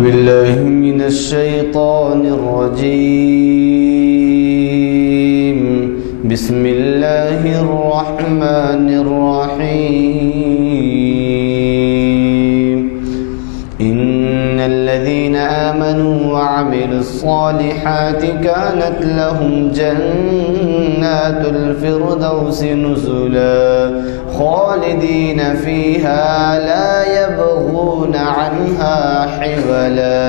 بالله من الشيطان الرجيم. بسم الله الرحمن الرحيم. إن الذين آمنوا وعملوا الصالحات كانت لهم جنات الفردوس نزلا خالدين فيها لا يبغون عنها حولا.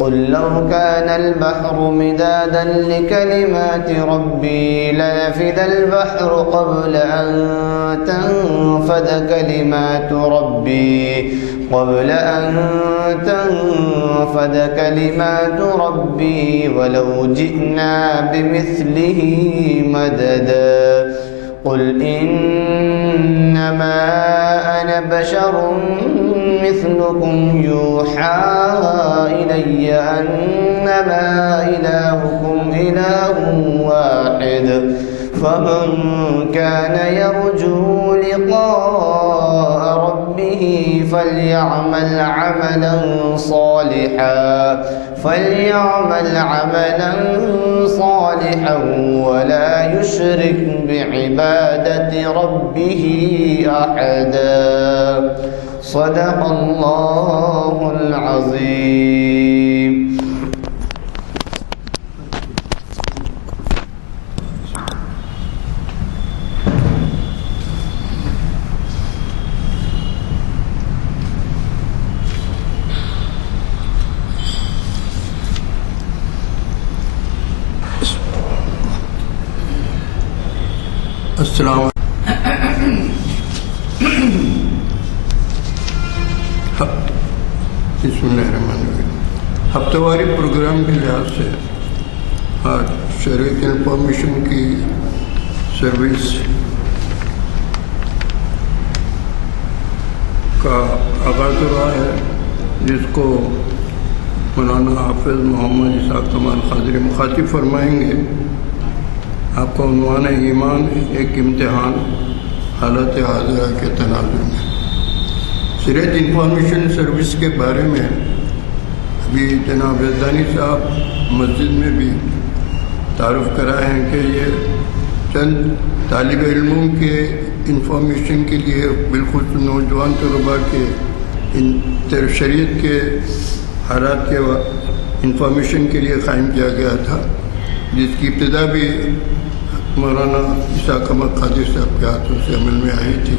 قل لو كان البحر مدادا لكلمات ربي لنفد البحر قبل أن تنفد كلمات ربي ولو جئنا بمثله مددا. قل إنما أنا بشر مثلكم يوحى إلي أنما إلهكم إله واحد فمن كان يرجو لقاء ربه فليعمل عملا صالحا ولا يشرك بعبادة ربه أحدا. صدق الله العظيم. السلام بسم اللہ الرحمن الرحیم. ہفتہ واری پروگرام کے لحاظ سے آج شہریت انفارمیشن کی سروس کا آغاز ہو رہا ہے، جس کو مولانا حافظ محمد اسحاق کمال قادری مخاطب فرمائیں گے. آپ کا عنوان ہے ایمان ایک امتحان حالت حاضرہ کے تناظر میں. شریعت انفارمیشن سروس کے بارے میں ابھی جناب یزدانی صاحب مسجد میں بھی تعارف کرائے ہیں کہ یہ چند طالب علموں کے انفارمیشن کے لیے، بالخصوص نوجوان طلباء کے شریعت کے حالات کے انفارمیشن کے لیے قائم کیا گیا تھا، جس کی ابتدا بھی مولانا اسحاق کمال قادری صاحب کے ہاتھوں سے عمل میں آئی تھی،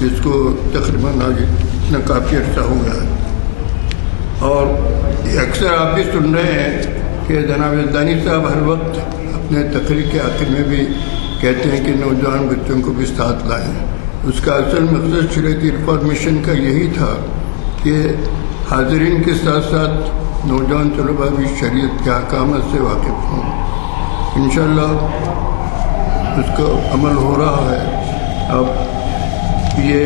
جس کو تقریباً آگے اتنا کافی عرصہ ہو گیا ہے. اور اکثر آپ بھی سن رہے ہیں کہ جناب یزدانی صاحب ہر وقت اپنے تقریر کے آخر میں بھی کہتے ہیں کہ نوجوان بچوں کو بھی ساتھ لائیں. اس کا اصل مقصد شریعت انفارمیشن کا یہی تھا کہ حاضرین کے ساتھ ساتھ نوجوان طلباء بھی شریعت کے احکامات سے واقف ہوں. انشاءاللہ اس کا عمل ہو رہا ہے. اب یہ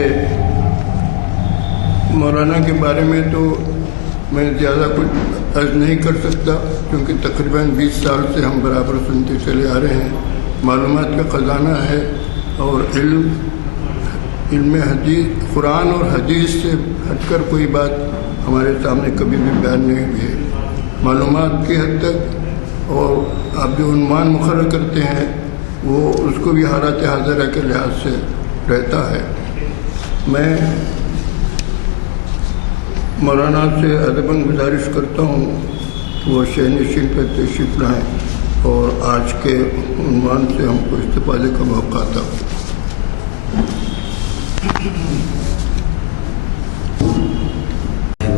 مولانا کے بارے میں تو میں زیادہ کچھ عرض نہیں کر سکتا، کیونکہ تقریباً 20 سال سے ہم برابر سنتے چلے آ رہے ہیں. معلومات کا خزانہ ہے، اور علم حدیث، قرآن اور حدیث سے ہٹ کر کوئی بات ہمارے سامنے کبھی بھی بیان نہیں ہوئی ہے. معلومات کی حد تک، اور آپ جو عنوان مقرر کرتے ہیں وہ اس کو بھی حالات حاضرہ کے لحاظ سے رہتا ہے. میں مولانا سے ادباً گزارش کرتا ہوں کہ وہ شہر نشین پہ تشریف لائیں اور آج کے عنوان سے ہم کو استفادے کا موقع تھا.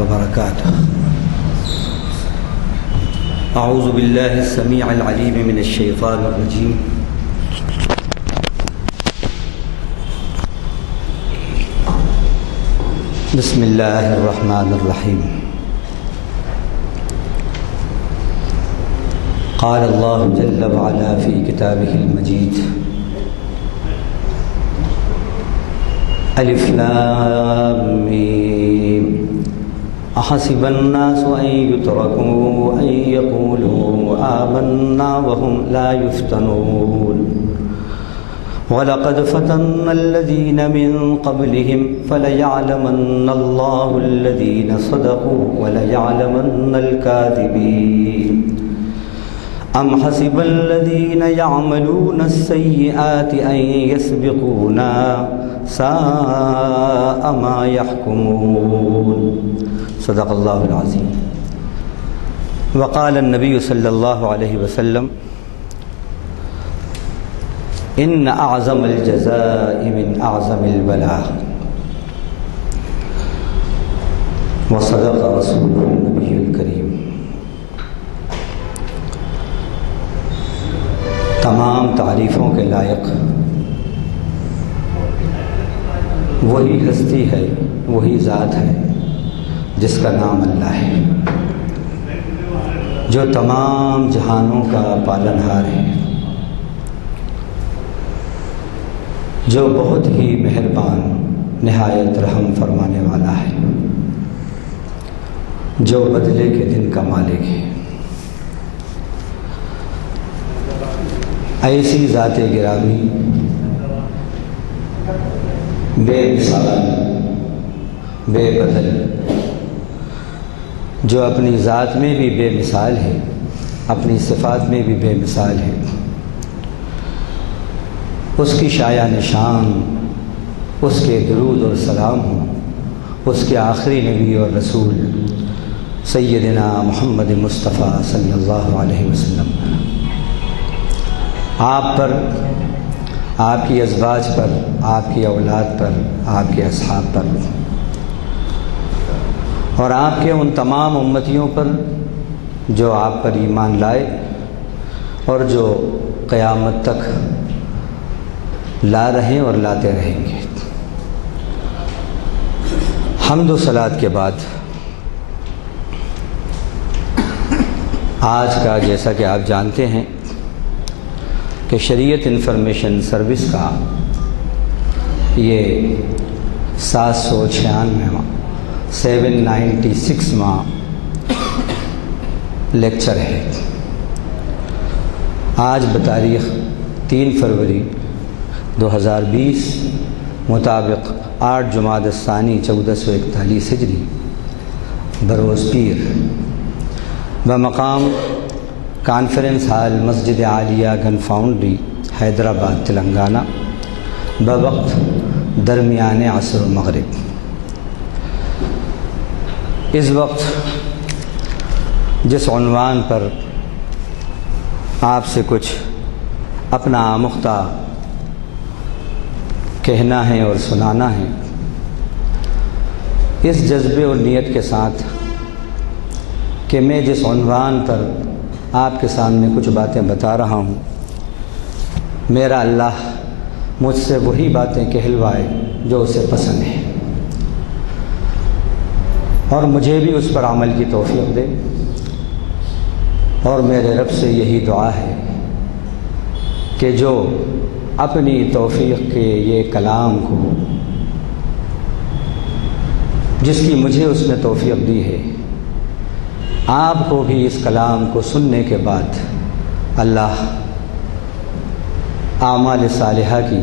وبرکاتہ. اعوذ باللہ السمیع العلیم من الشیطان الرجیم. بسم اللہ الرحمن الرحیم. قال اللہ جل وعلا فی کتابہ المجید: الف لام میم احسب الناس ان یترکوا ان یقولوا آمنا وهم لا یفتنون وَلَقَدْ فَتَنَّا الَّذِينَ مِن قَبْلِهِمْ فَلَيَعْلَمَنَّ اللَّهُ الَّذِينَ صَدَقُوا وَلَيَعْلَمَنَّ الْكَاذِبِينَ أَمْ حَسِبَ الَّذِينَ يَعْمَلُونَ السَّيِّئَاتِ أَن يَسْبِقُونَا سَاءَ مَا يَحْكُمُونَ صدق اللہ العظیم۔ وقال النبی صلی اللہ علیہ وسلم ان اعظم الجزاء من اعظم البلاء، وصدق رسول النبی الکریم۔ تمام تعریفوں کے لائق وہی ہستی ہے، وہی ذات ہے جس کا نام اللہ ہے، جو تمام جہانوں کا پالنہار ہے، جو بہت ہی مہربان نہایت رحم فرمانے والا ہے، جو بدلے کے دن کا مالک ہے۔ ایسی ذات گرامی، بے مثال، بے بدل، جو اپنی ذات میں بھی بے مثال ہے، اپنی صفات میں بھی بے مثال ہے، اس کی شایع نشان، اس کے درود اور سلام ہوں اس کے آخری نبی اور رسول سیدنا محمد مصطفیٰ صلی اللہ علیہ وسلم، آپ پر، آپ کی ازواج پر، آپ کی اولاد پر، آپ کے اصحاب پر، اور آپ کے ان تمام امتیوں پر جو آپ پر ایمان لائے اور جو قیامت تک لا رہے اور لاتے رہیں گے۔ حمد و صلوات کے بعد آج کا، جیسا کہ آپ جانتے ہیں کہ شریعت انفارمیشن سروس کا یہ 796واں لیکچر ہے۔ آج بتاریخ 3 فروری 2020 مطابق 8 جمادی الثانی 1441 ہجری بروز پیر، بمقام کانفرنس ہال مسجد عالیہ گن فاؤنڈری حیدرآباد تلنگانہ، بوقت درمیان عصر و مغرب۔ اس وقت جس عنوان پر آپ سے کچھ اپنا آموختہ کہنا ہے اور سنانا ہے، اس جذبے اور نیت کے ساتھ کہ میں جس عنوان پر آپ کے سامنے کچھ باتیں بتا رہا ہوں، میرا اللہ مجھ سے وہی باتیں کہلوائے جو اسے پسند ہے، اور مجھے بھی اس پر عمل کی توفیق دے، اور میرے رب سے یہی دعا ہے کہ جو اپنی توفیق کے یہ کلام کو، جس کی مجھے اس نے توفیق دی ہے، آپ کو بھی اس کلام کو سننے کے بعد اللہ اعمال صالحہ کی،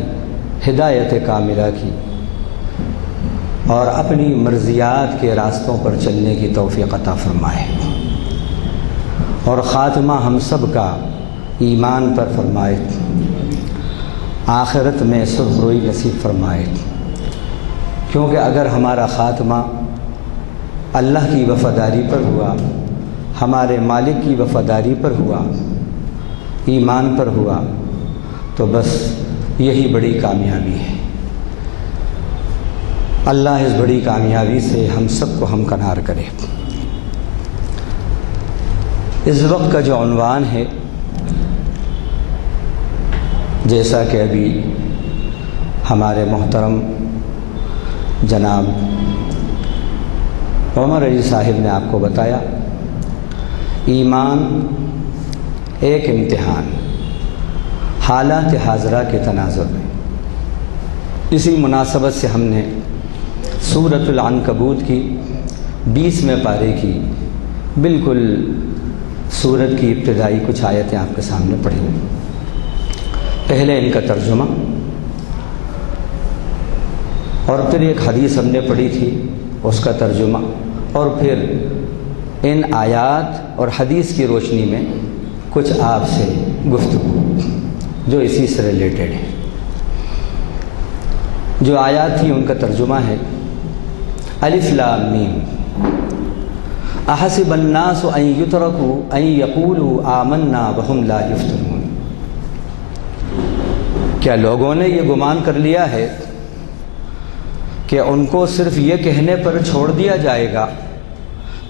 ہدایت کاملہ کی اور اپنی مرضیات کے راستوں پر چلنے کی توفیق عطا فرمائے، اور خاتمہ ہم سب کا ایمان پر فرمائے، آخرت میں سرخ روئی نصیب فرمائے، کیونکہ اگر ہمارا خاتمہ اللہ کی وفاداری پر ہوا، ہمارے مالک کی وفاداری پر ہوا، ایمان پر ہوا، تو بس یہی بڑی کامیابی ہے۔ اللہ اس بڑی کامیابی سے ہم سب کو ہمکنار کرے۔ اس وقت کا جو عنوان ہے، جیسا کہ ابھی ہمارے محترم جناب عمر علی صاحب نے آپ کو بتایا، ایمان ایک امتحان، حالات حاضرہ کے تناظر میں۔ اسی مناسبت سے ہم نے سورۃ العنکبوت کی 20ویں پارے کی بالکل سورت کی ابتدائی کچھ آیتیں آپ کے سامنے پڑھی۔ پہلے ان کا ترجمہ اور پھر ایک حدیث ہم نے پڑھی تھی، اس کا ترجمہ، اور پھر ان آیات اور حدیث کی روشنی میں کچھ آپ سے گفتگو جو اسی سے ریلیٹڈ ہے۔ جو آیات تھی ان کا ترجمہ ہے الف لام میم احسب الناس ان یترکوا ان یقولوا آمنا وہم لا یفتنون۔ کیا لوگوں نے یہ گمان کر لیا ہے کہ ان کو صرف یہ کہنے پر چھوڑ دیا جائے گا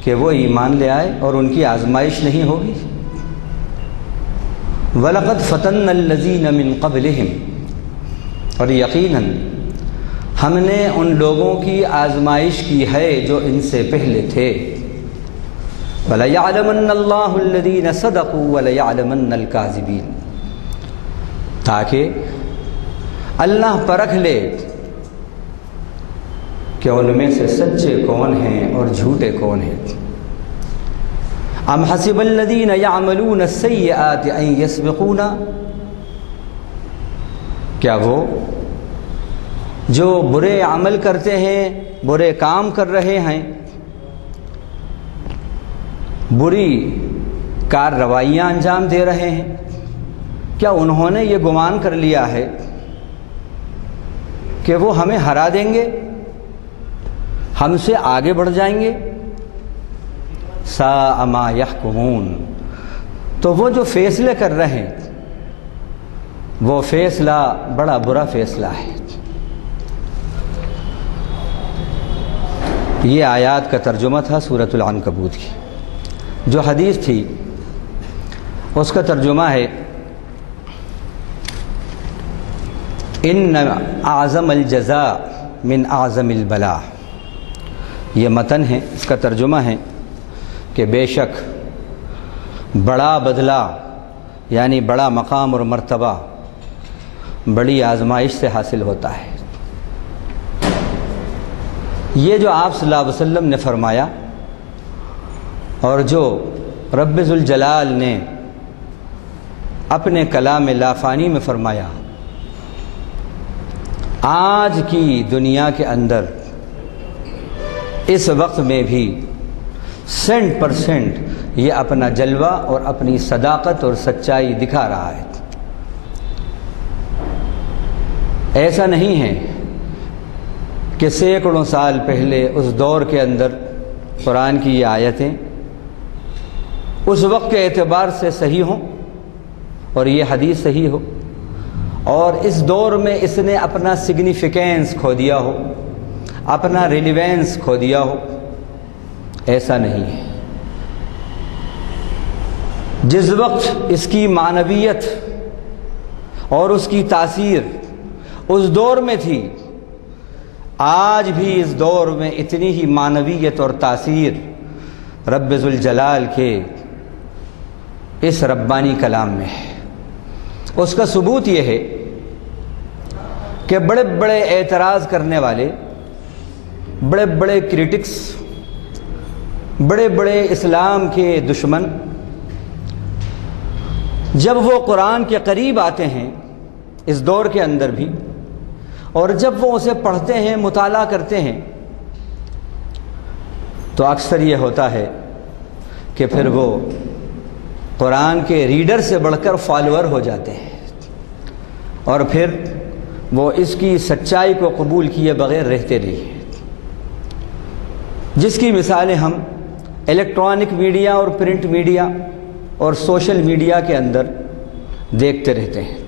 کہ وہ ایمان لے آئے اور ان کی آزمائش نہیں ہوگی؟ وَلَقَدْ فَتَنَّ الَّذِينَ مِن قَبْلِهِمْ، اور یقیناً ہم نے ان لوگوں کی آزمائش کی ہے جو ان سے پہلے تھے۔ وَلَيَعْلَمَنَّ اللَّهُ الَّذِينَ صَدَقُوا وَلَيَعْلَمَنَّ الْكَاذِبِينَ، تاکہ اللہ پرکھ لے کہ ان میں سے سچے کون ہیں اور جھوٹے کون ہیں۔ ام حسب الذین یعملون السیئات ان یسبقونا، کیا وہ جو برے عمل کرتے ہیں، برے کام کر رہے ہیں، بری کارروائیاں انجام دے رہے ہیں، کیا انہوں نے یہ گمان کر لیا ہے کہ وہ ہمیں ہرا دیں گے، ہم سے آگے بڑھ جائیں گے؟ ساء ما یحکمون، تو وہ جو فیصلے کر رہے ہیں وہ فیصلہ بڑا برا فیصلہ ہے۔ یہ آیات کا ترجمہ تھا سورۃ العنکبوت کی۔ جو حدیث تھی اس کا ترجمہ ہے ان اعظم الجزاء من اعظم البلاء۔ یہ متن ہے، اس کا ترجمہ ہے کہ بے شک بڑا بدلہ یعنی بڑا مقام اور مرتبہ بڑی آزمائش سے حاصل ہوتا ہے۔ یہ جو آپ صلی اللہ علیہ وسلم نے فرمایا اور جو رب ذوالجلال نے اپنے کلام لافانی میں فرمایا، آج کی دنیا کے اندر اس وقت میں بھی 100% یہ اپنا جلوہ اور اپنی صداقت اور سچائی دکھا رہا ہے۔ ایسا نہیں ہے کہ سینکڑوں سال پہلے اس دور کے اندر قرآن کی یہ آیتیں اس وقت کے اعتبار سے صحیح ہوں اور یہ حدیث صحیح ہو، اور اس دور میں اس نے اپنا سگنیفیکینس کھو دیا ہو، اپنا ریلیونس کھو دیا ہو۔ ایسا نہیں ہے۔ جس وقت اس کی معنویت اور اس کی تاثیر اس دور میں تھی، آج بھی اس دور میں اتنی ہی معنویت اور تاثیر رب ذوالجلال کے اس ربانی کلام میں ہے۔ اس کا ثبوت یہ ہے کہ بڑے بڑے اعتراض کرنے والے، بڑے بڑے کرٹکس، بڑے بڑے اسلام کے دشمن جب وہ قرآن کے قریب آتے ہیں اس دور کے اندر بھی، اور جب وہ اسے پڑھتے ہیں، مطالعہ کرتے ہیں، تو اکثر یہ ہوتا ہے کہ پھر وہ قرآن کے ریڈر سے بڑھ کر فالوور ہو جاتے ہیں، اور پھر وہ اس کی سچائی کو قبول کیے بغیر رہتے نہیں ہیں، جس کی مثالیں ہم الیکٹرانک میڈیا اور پرنٹ میڈیا اور سوشل میڈیا کے اندر دیکھتے رہتے ہیں۔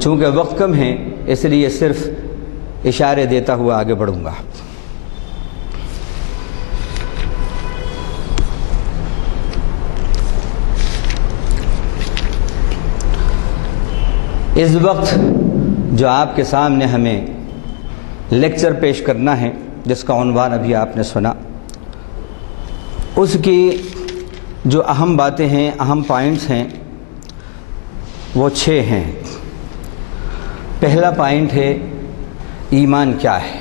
چونکہ وقت کم ہے اس لیے صرف اشارے دیتا ہوا آگے بڑھوں گا۔ اس وقت جو آپ کے سامنے ہمیں لیکچر پیش کرنا ہے، جس کا عنوان ابھی آپ نے سنا، اس کی جو اہم باتیں ہیں، اہم پوائنٹس ہیں، وہ 6 ہیں۔ پہلا پوائنٹ ہے ایمان کیا ہے،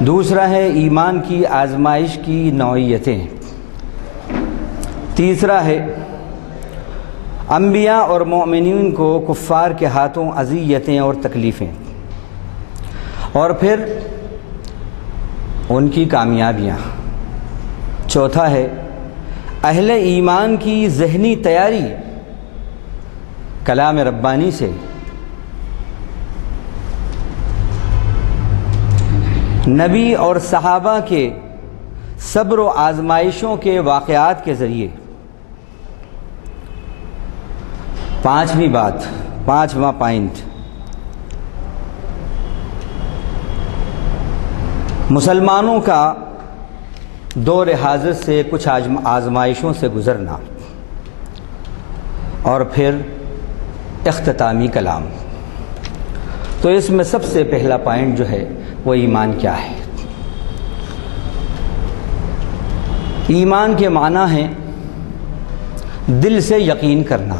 دوسرا ہے ایمان کی آزمائش کی نوعیتیں، تیسرا ہے انبیاء اور مومنین کو کفار کے ہاتھوں اذیتیں اور تکلیفیں، اور پھر ان کی کامیابیاں۔ چوتھا ہے اہل ایمان کی ذہنی تیاری کلام ربانی سے، نبی اور صحابہ کے صبر و آزمائشوں کے واقعات کے ذریعے۔ پانچواں پوائنٹ، مسلمانوں کا دور حاضر سے کچھ آزمائشوں سے گزرنا، اور پھر اختتامی کلام۔ تو اس میں سب سے پہلا پوائنٹ جو ہے وہ ایمان کیا ہے۔ ایمان کے معنی ہے دل سے یقین کرنا،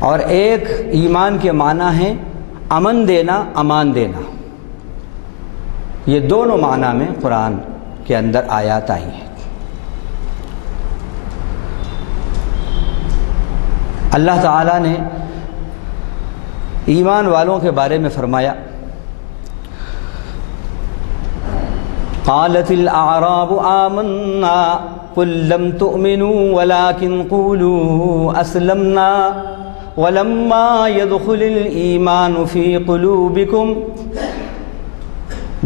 اور ایک ایمان کے معنی ہے امن دینا، امان دینا۔ یہ دونوں معنی میں قرآن کے اندر آیات آئی ہیں۔ اللہ تعالیٰ نے ایمان والوں کے بارے میں فرمایا، قالت الاعراب آمنا قل لم تؤمنوا ولكن قولوا اسلمنا ولما يدخل الايمان في قلوبكم۔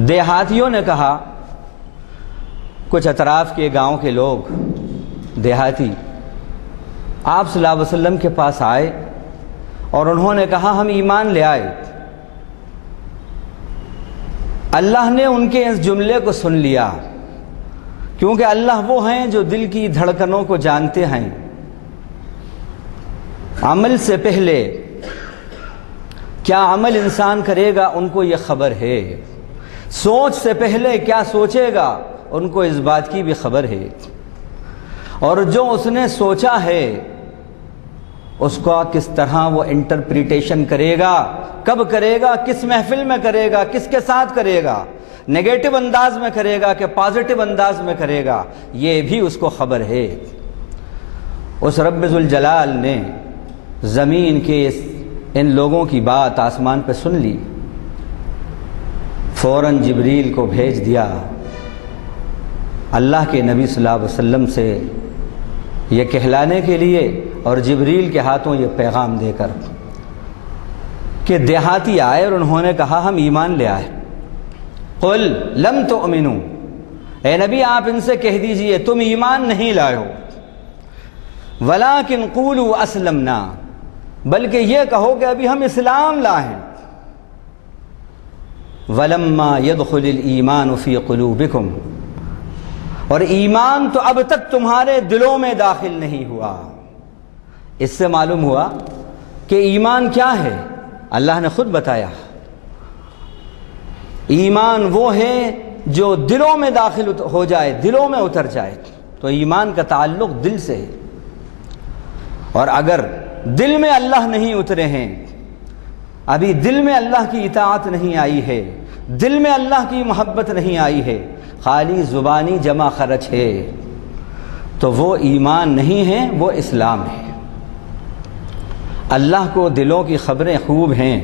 دیہاتیوں نے کہا، کچھ اطراف کے گاؤں کے لوگ دیہاتی آپ صلی اللہ علیہ وسلم کے پاس آئے اور انہوں نے کہا ہم ایمان لے آئے۔ اللہ نے ان کے اس جملے کو سن لیا، کیونکہ اللہ وہ ہیں جو دل کی دھڑکنوں کو جانتے ہیں۔ عمل سے پہلے کیا عمل انسان کرے گا ان کو یہ خبر ہے، سوچ سے پہلے کیا سوچے گا ان کو اس بات کی بھی خبر ہے، اور جو اس نے سوچا ہے اس کو کس طرح وہ انٹرپریٹیشن کرے گا، کب کرے گا، کس محفل میں کرے گا، کس کے ساتھ کرے گا، نیگیٹو انداز میں کرے گا کہ پازیٹو انداز میں کرے گا، یہ بھی اس کو خبر ہے۔ اس رب ذوالجلال نے زمین کے ان لوگوں کی بات آسمان پہ سن لی، فوراً جبریل کو بھیج دیا اللہ کے نبی صلی اللہ علیہ وسلم سے یہ کہلانے کے لیے، اور جبریل کے ہاتھوں یہ پیغام دے کر کہ دیہاتی آئے اور انہوں نے کہا ہم ایمان لے آئے۔ قل لم تؤمنوا، اے نبی آپ ان سے کہہ دیجئے تم ایمان نہیں لائے ہو، ولکن قولوا اسلمنا، بلکہ یہ کہو کہ ابھی ہم اسلام لائے ہیں۔ ولما يدخل الایمان فی قلوبکم، اور ایمان تو اب تک تمہارے دلوں میں داخل نہیں ہوا۔ اس سے معلوم ہوا کہ ایمان کیا ہے، اللہ نے خود بتایا، ایمان وہ ہے جو دلوں میں داخل ہو جائے، دلوں میں اتر جائے۔ تو ایمان کا تعلق دل سے ہے، اور اگر دل میں اللہ نہیں اترے ہیں، ابھی دل میں اللہ کی اطاعت نہیں آئی ہے، دل میں اللہ کی محبت نہیں آئی ہے، خالی زبانی جمع خرچ ہے، تو وہ ایمان نہیں ہے، وہ اسلام ہے۔ اللہ کو دلوں کی خبریں خوب ہیں،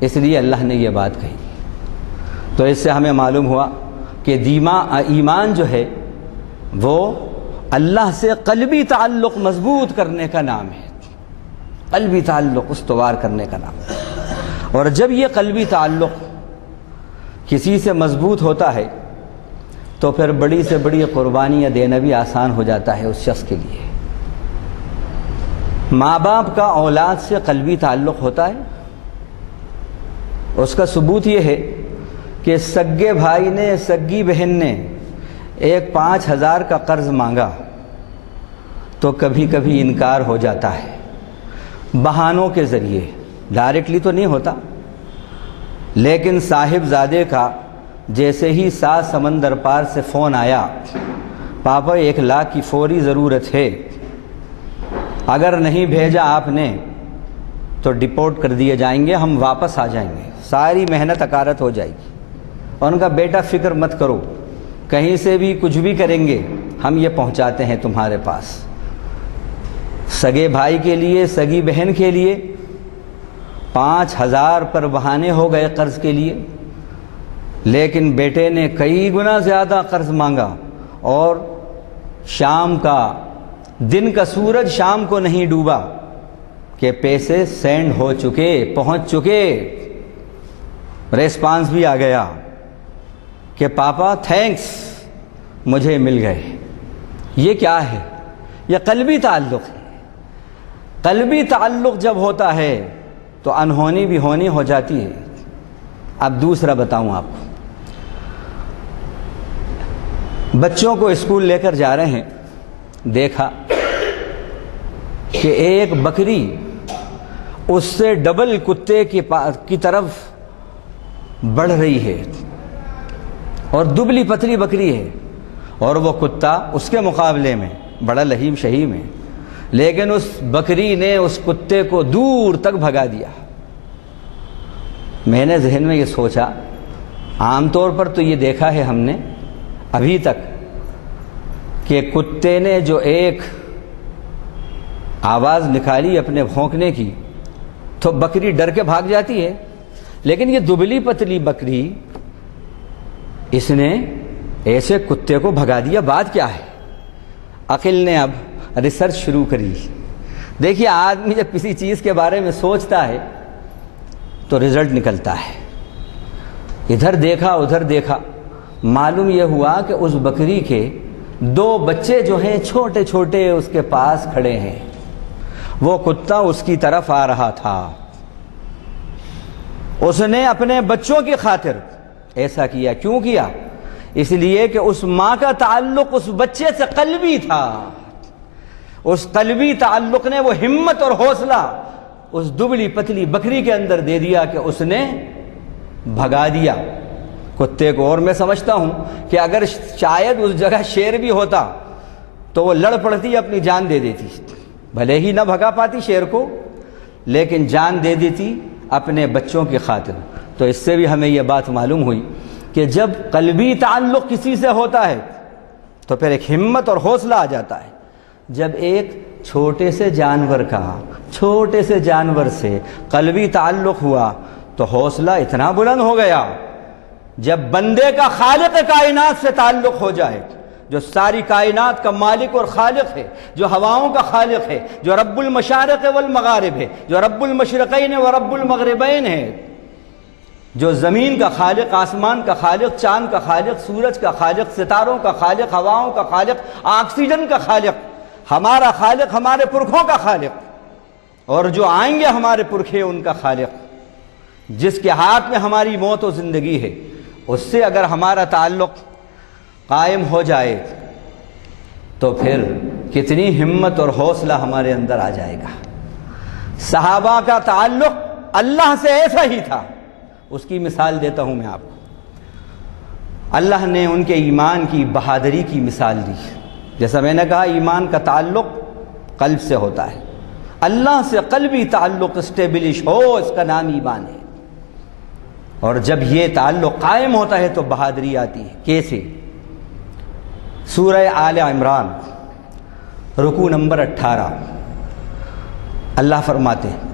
اس لیے اللہ نے یہ بات کہی۔ تو اس سے ہمیں معلوم ہوا کہ ایمان جو ہے وہ اللہ سے قلبی تعلق مضبوط کرنے کا نام ہے، قلبی تعلق استوار کرنے کا نام ہے۔ اور جب یہ قلبی تعلق کسی سے مضبوط ہوتا ہے تو پھر بڑی سے بڑی قربانیاں دینا بھی آسان ہو جاتا ہے اس شخص کے لیے۔ ماں باپ کا اولاد سے قلبی تعلق ہوتا ہے، اس کا ثبوت یہ ہے کہ سگے بھائی نے، سگی بہن نے ایک 5,000 کا قرض مانگا تو کبھی کبھی انکار ہو جاتا ہے، بہانوں کے ذریعے، ڈائریکٹلی تو نہیں ہوتا، لیکن صاحب زادے کا جیسے ہی 7 سمندر پار سے فون آیا، پاپا 1 لاکھ کی فوری ضرورت ہے، اگر نہیں بھیجا آپ نے تو ڈپورٹ کر دیے جائیں گے، ہم واپس آ جائیں گے، ساری محنت اکارت ہو جائے گی۔ اور ان کا بیٹا فکر مت کرو، کہیں سے بھی کچھ بھی کریں گے ہم یہ پہنچاتے ہیں تمہارے پاس۔ سگے بھائی کے لیے، سگی بہن کے لیے 5,000 پر بہانے ہو گئے قرض کے لیے، لیکن بیٹے نے کئی گنا زیادہ قرض مانگا، اور شام کا دن کا سورج شام کو نہیں ڈوبا کہ پیسے سینڈ ہو چکے، پہنچ چکے، ریسپانس بھی آ گیا کہ پاپا تھینکس، مجھے مل گئے۔ یہ کیا ہے؟ یہ قلبی تعلق ہے۔ قلبی تعلق جب ہوتا ہے تو انہونی بھی ہونی ہو جاتی ہے۔ اب دوسرا بتاؤں آپ کو، بچوں کو اسکول لے کر جا رہے ہیں، دیکھا کہ ایک بکری اس سے ڈبل کتے کی طرف بڑھ رہی ہے، اور دبلی پتلی بکری ہے، اور وہ کتا اس کے مقابلے میں بڑا لہیم شہیم ہے، لیکن اس بکری نے اس کتے کو دور تک بھگا دیا۔ میں نے ذہن میں یہ سوچا، عام طور پر تو یہ دیکھا ہے ہم نے ابھی تک کہ کتے نے جو ایک آواز نکالی اپنے بھونکنے کی تو بکری ڈر کے بھاگ جاتی ہے، لیکن یہ دبلی پتلی بکری، اس نے ایسے کتے کو بھگا دیا۔ بات کیا ہے؟ عقل نے اب ریسرچ شروع کری۔ دیکھیے، آدمی جب کسی چیز کے بارے میں سوچتا ہے تو رزلٹ نکلتا ہے۔ ادھر دیکھا ادھر دیکھا، معلوم یہ ہوا کہ اس بکری کے 2 بچے جو ہیں چھوٹے چھوٹے اس کے پاس کھڑے ہیں، وہ کتا اس کی طرف آ رہا تھا۔ اس نے اپنے بچوں کی خاطر ایسا کیا۔ کیوں کیا؟ اس لیے کہ اس ماں کا تعلق اس بچے سے قلبی تھا۔ اس قلبی تعلق نے وہ ہمت اور حوصلہ اس دبلی پتلی بکری کے اندر دے دیا کہ اس نے بھگا دیا کتے کو۔ اور میں سمجھتا ہوں کہ اگر شاید اس جگہ شیر بھی ہوتا تو وہ لڑ پڑتی، اپنی جان دے دیتی، بھلے ہی نہ بھگا پاتی شیر کو، لیکن جان دے دیتی اپنے بچوں کی خاطر۔ تو اس سے بھی ہمیں یہ بات معلوم ہوئی کہ جب قلبی تعلق کسی سے ہوتا ہے تو پھر ایک ہمت اور حوصلہ آ جاتا ہے۔ جب ایک چھوٹے سے جانور سے قلبی تعلق ہوا تو حوصلہ اتنا بلند ہو گیا۔ جب بندے کا خالق کائنات سے تعلق ہو جائے، جو ساری کائنات کا مالک اور خالق ہے، جو ہواؤں کا خالق ہے، جو رب المشارق والمغارب ہے، جو رب المشرقین و رب المغربین ہے، جو زمین کا خالق، آسمان کا خالق، چاند کا خالق، سورج کا خالق، ستاروں کا خالق، ہواؤں کا خالق، آکسیجن کا خالق، ہمارا خالق، ہمارے پرکھوں کا خالق، اور جو آئیں گے ہمارے پرکھے ان کا خالق، جس کے ہاتھ میں ہماری موت و زندگی ہے، اس سے اگر ہمارا تعلق قائم ہو جائے تو پھر کتنی ہمت اور حوصلہ ہمارے اندر آ جائے گا۔ صحابہ کا تعلق اللہ سے ایسا ہی تھا۔ اس کی مثال دیتا ہوں میں آپ کو۔ اللہ نے ان کے ایمان کی بہادری کی مثال دی۔ جیسا میں نے کہا، ایمان کا تعلق قلب سے ہوتا ہے۔ اللہ سے قلبی تعلق اسٹیبلش ہو، اس کا نام ایمان ہے۔ اور جب یہ تعلق قائم ہوتا ہے تو بہادری آتی ہے۔ کیسے؟ سورہ آل عمران رکوع نمبر 18، اللہ فرماتے ہیں: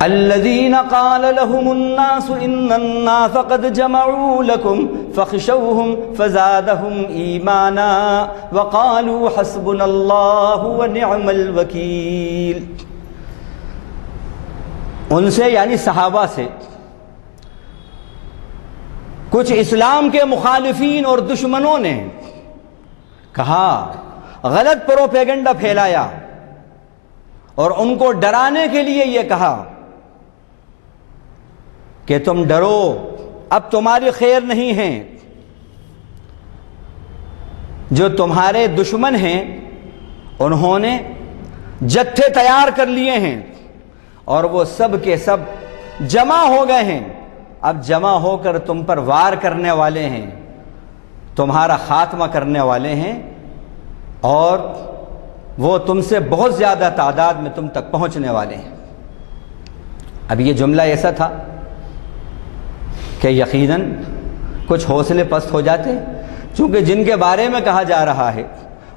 الذين قال لهم الناس ان الناس قد جمعوا لكم فاخشوهم فزادهم ایمانا وقالوا حسبنا الله ونعم الوکیل۔ ان سے یعنی صحابہ سے کچھ اسلام کے مخالفین اور دشمنوں نے کہا، غلط پروپیگنڈا پھیلایا اور ان کو ڈرانے کے لیے یہ کہا کہ تم ڈرو، اب تمہاری خیر نہیں ہے۔ جو تمہارے دشمن ہیں انہوں نے جتھے تیار کر لیے ہیں اور وہ سب کے سب جمع ہو گئے ہیں، اب جمع ہو کر تم پر وار کرنے والے ہیں، تمہارا خاتمہ کرنے والے ہیں، اور وہ تم سے بہت زیادہ تعداد میں تم تک پہنچنے والے ہیں۔ اب یہ جملہ ایسا تھا کہ یقیناً کچھ حوصلے پست ہو جاتے، چونکہ جن کے بارے میں کہا جا رہا ہے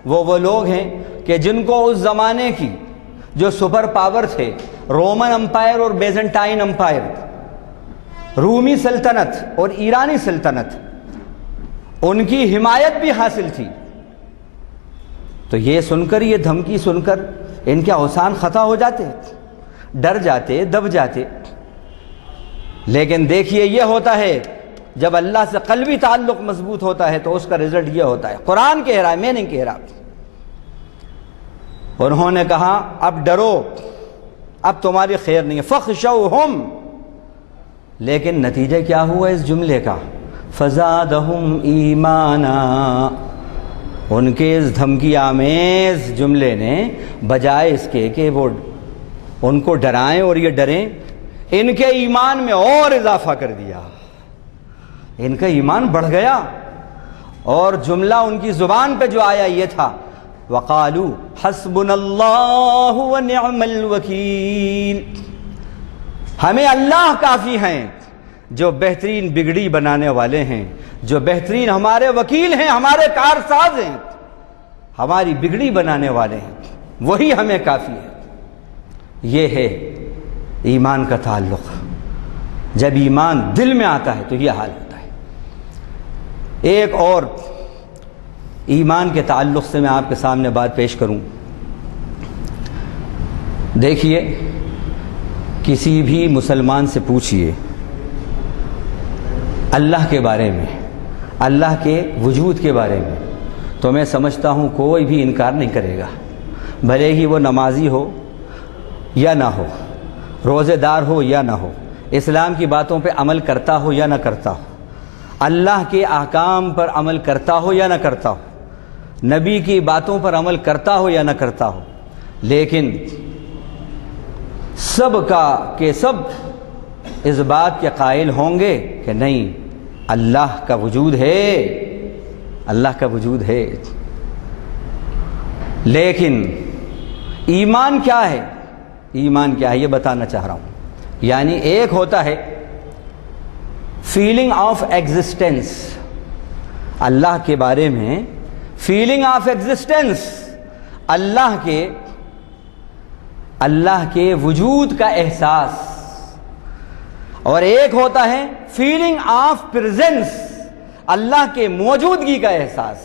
وہ لوگ ہیں کہ جن کو اس زمانے کی جو سپر پاور تھے، رومن امپائر اور بیزنٹائن امپائر، رومی سلطنت اور ایرانی سلطنت، ان کی حمایت بھی حاصل تھی. تو یہ سن کر، یہ دھمکی سن کر ان کے اوسان خطا ہو جاتے، ڈر جاتے، دب جاتے. لیکن دیکھیے یہ ہوتا ہے جب اللہ سے قلبی تعلق مضبوط ہوتا ہے تو اس کا رزلٹ یہ ہوتا ہے. قرآن کہہ رہا ہے، میں نہیں کہہ رہا. انہوں نے کہا اب ڈرو، اب تمہاری خیر نہیں ہے، فخشوہم. لیکن نتیجہ کیا ہوا اس جملے کا؟ فزادہم ایمانا. ان کے اس دھمکی آمیز جملے نے بجائے اس کے کہ وہ ان کو ڈرائیں اور یہ ڈریں، ان کے ایمان میں اور اضافہ کر دیا. ان کا ایمان بڑھ گیا. اور جملہ ان کی زبان پہ جو آیا یہ تھا، وقالوا حسبنا اللہ ونعم الوکیل. ہمیں اللہ کافی ہیں، جو بہترین بگڑی بنانے والے ہیں، جو بہترین ہمارے وکیل ہیں، ہمارے کارساز ہیں، ہماری بگڑی بنانے والے ہیں، وہی ہمیں کافی ہے. یہ ہے ایمان کا تعلق. جب ایمان دل میں آتا ہے تو یہ حال ہوتا ہے. ایک اور ایمان کے تعلق سے میں آپ کے سامنے بات پیش کروں. دیکھیے، کسی بھی مسلمان سے پوچھئے اللہ کے بارے میں، اللہ کے وجود کے بارے میں، تو میں سمجھتا ہوں کوئی بھی انکار نہیں کرے گا، بھلے ہی وہ نمازی ہو یا نہ ہو، روزے دار ہو یا نہ ہو، اسلام کی باتوں پہ عمل کرتا ہو یا نہ کرتا ہو، اللہ کے احکام پر عمل کرتا ہو یا نہ کرتا ہو، نبی کی باتوں پر عمل کرتا ہو یا نہ کرتا ہو. لیکن سب کا کہ سب اس بات کے قائل ہوں گے کہ نہیں، اللہ کا وجود ہے، اللہ کا وجود ہے. لیکن ایمان کیا ہے؟ ایمان کیا ہے یہ بتانا چاہ رہا ہوں. یعنی ایک ہوتا ہے فیلنگ آف ایگزسٹنس، اللہ کے بارے میں فیلنگ آف ایگزسٹنس، اللہ کے وجود کا احساس. اور ایک ہوتا ہے فیلنگ آف پریزنس، اللہ کے موجودگی کا احساس.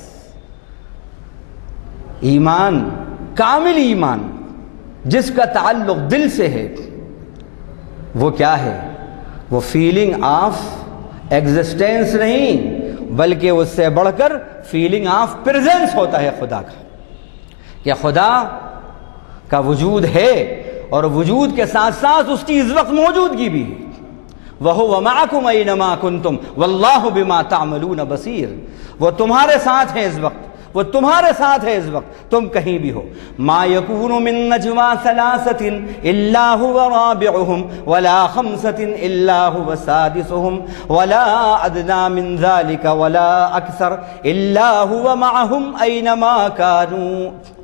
ایمان، کامل ایمان جس کا تعلق دل سے ہے، وہ کیا ہے؟ وہ فیلنگ آف ایگزسٹنس نہیں، بلکہ اس سے بڑھ کر فیلنگ آف پریزنس ہوتا ہے خدا کا، کہ خدا کا وجود ہے اور وجود کے ساتھ ساتھ اس کی اس وقت موجودگی بھی ہے. وَهُوَ مَعَكُمْ أَيْنَمَا كُنْتُمْ وَاللَّهُ بِمَا تَعْمَلُونَ بَصِيرٌ. وہ تمہارے ساتھ ہے اس وقت، وہ تمہارے ساتھ ہے اس وقت، تم کہیں بھی ہو. مَا يَكُونُ مِن نَجْوَى ثَلَاثَةٍ إِلَّا هُوَ رَابِعُهُمْ وَلَا خَمْسَةٍ إِلَّا هُوَ سَادِسُهُمْ وَلَا أَدْنَىٰ مِن ذَلِكَ وَلَا أَكْثَرَ إِلَّا هُوَ مَعَهُمْ أَيْنَمَا كَانُوا.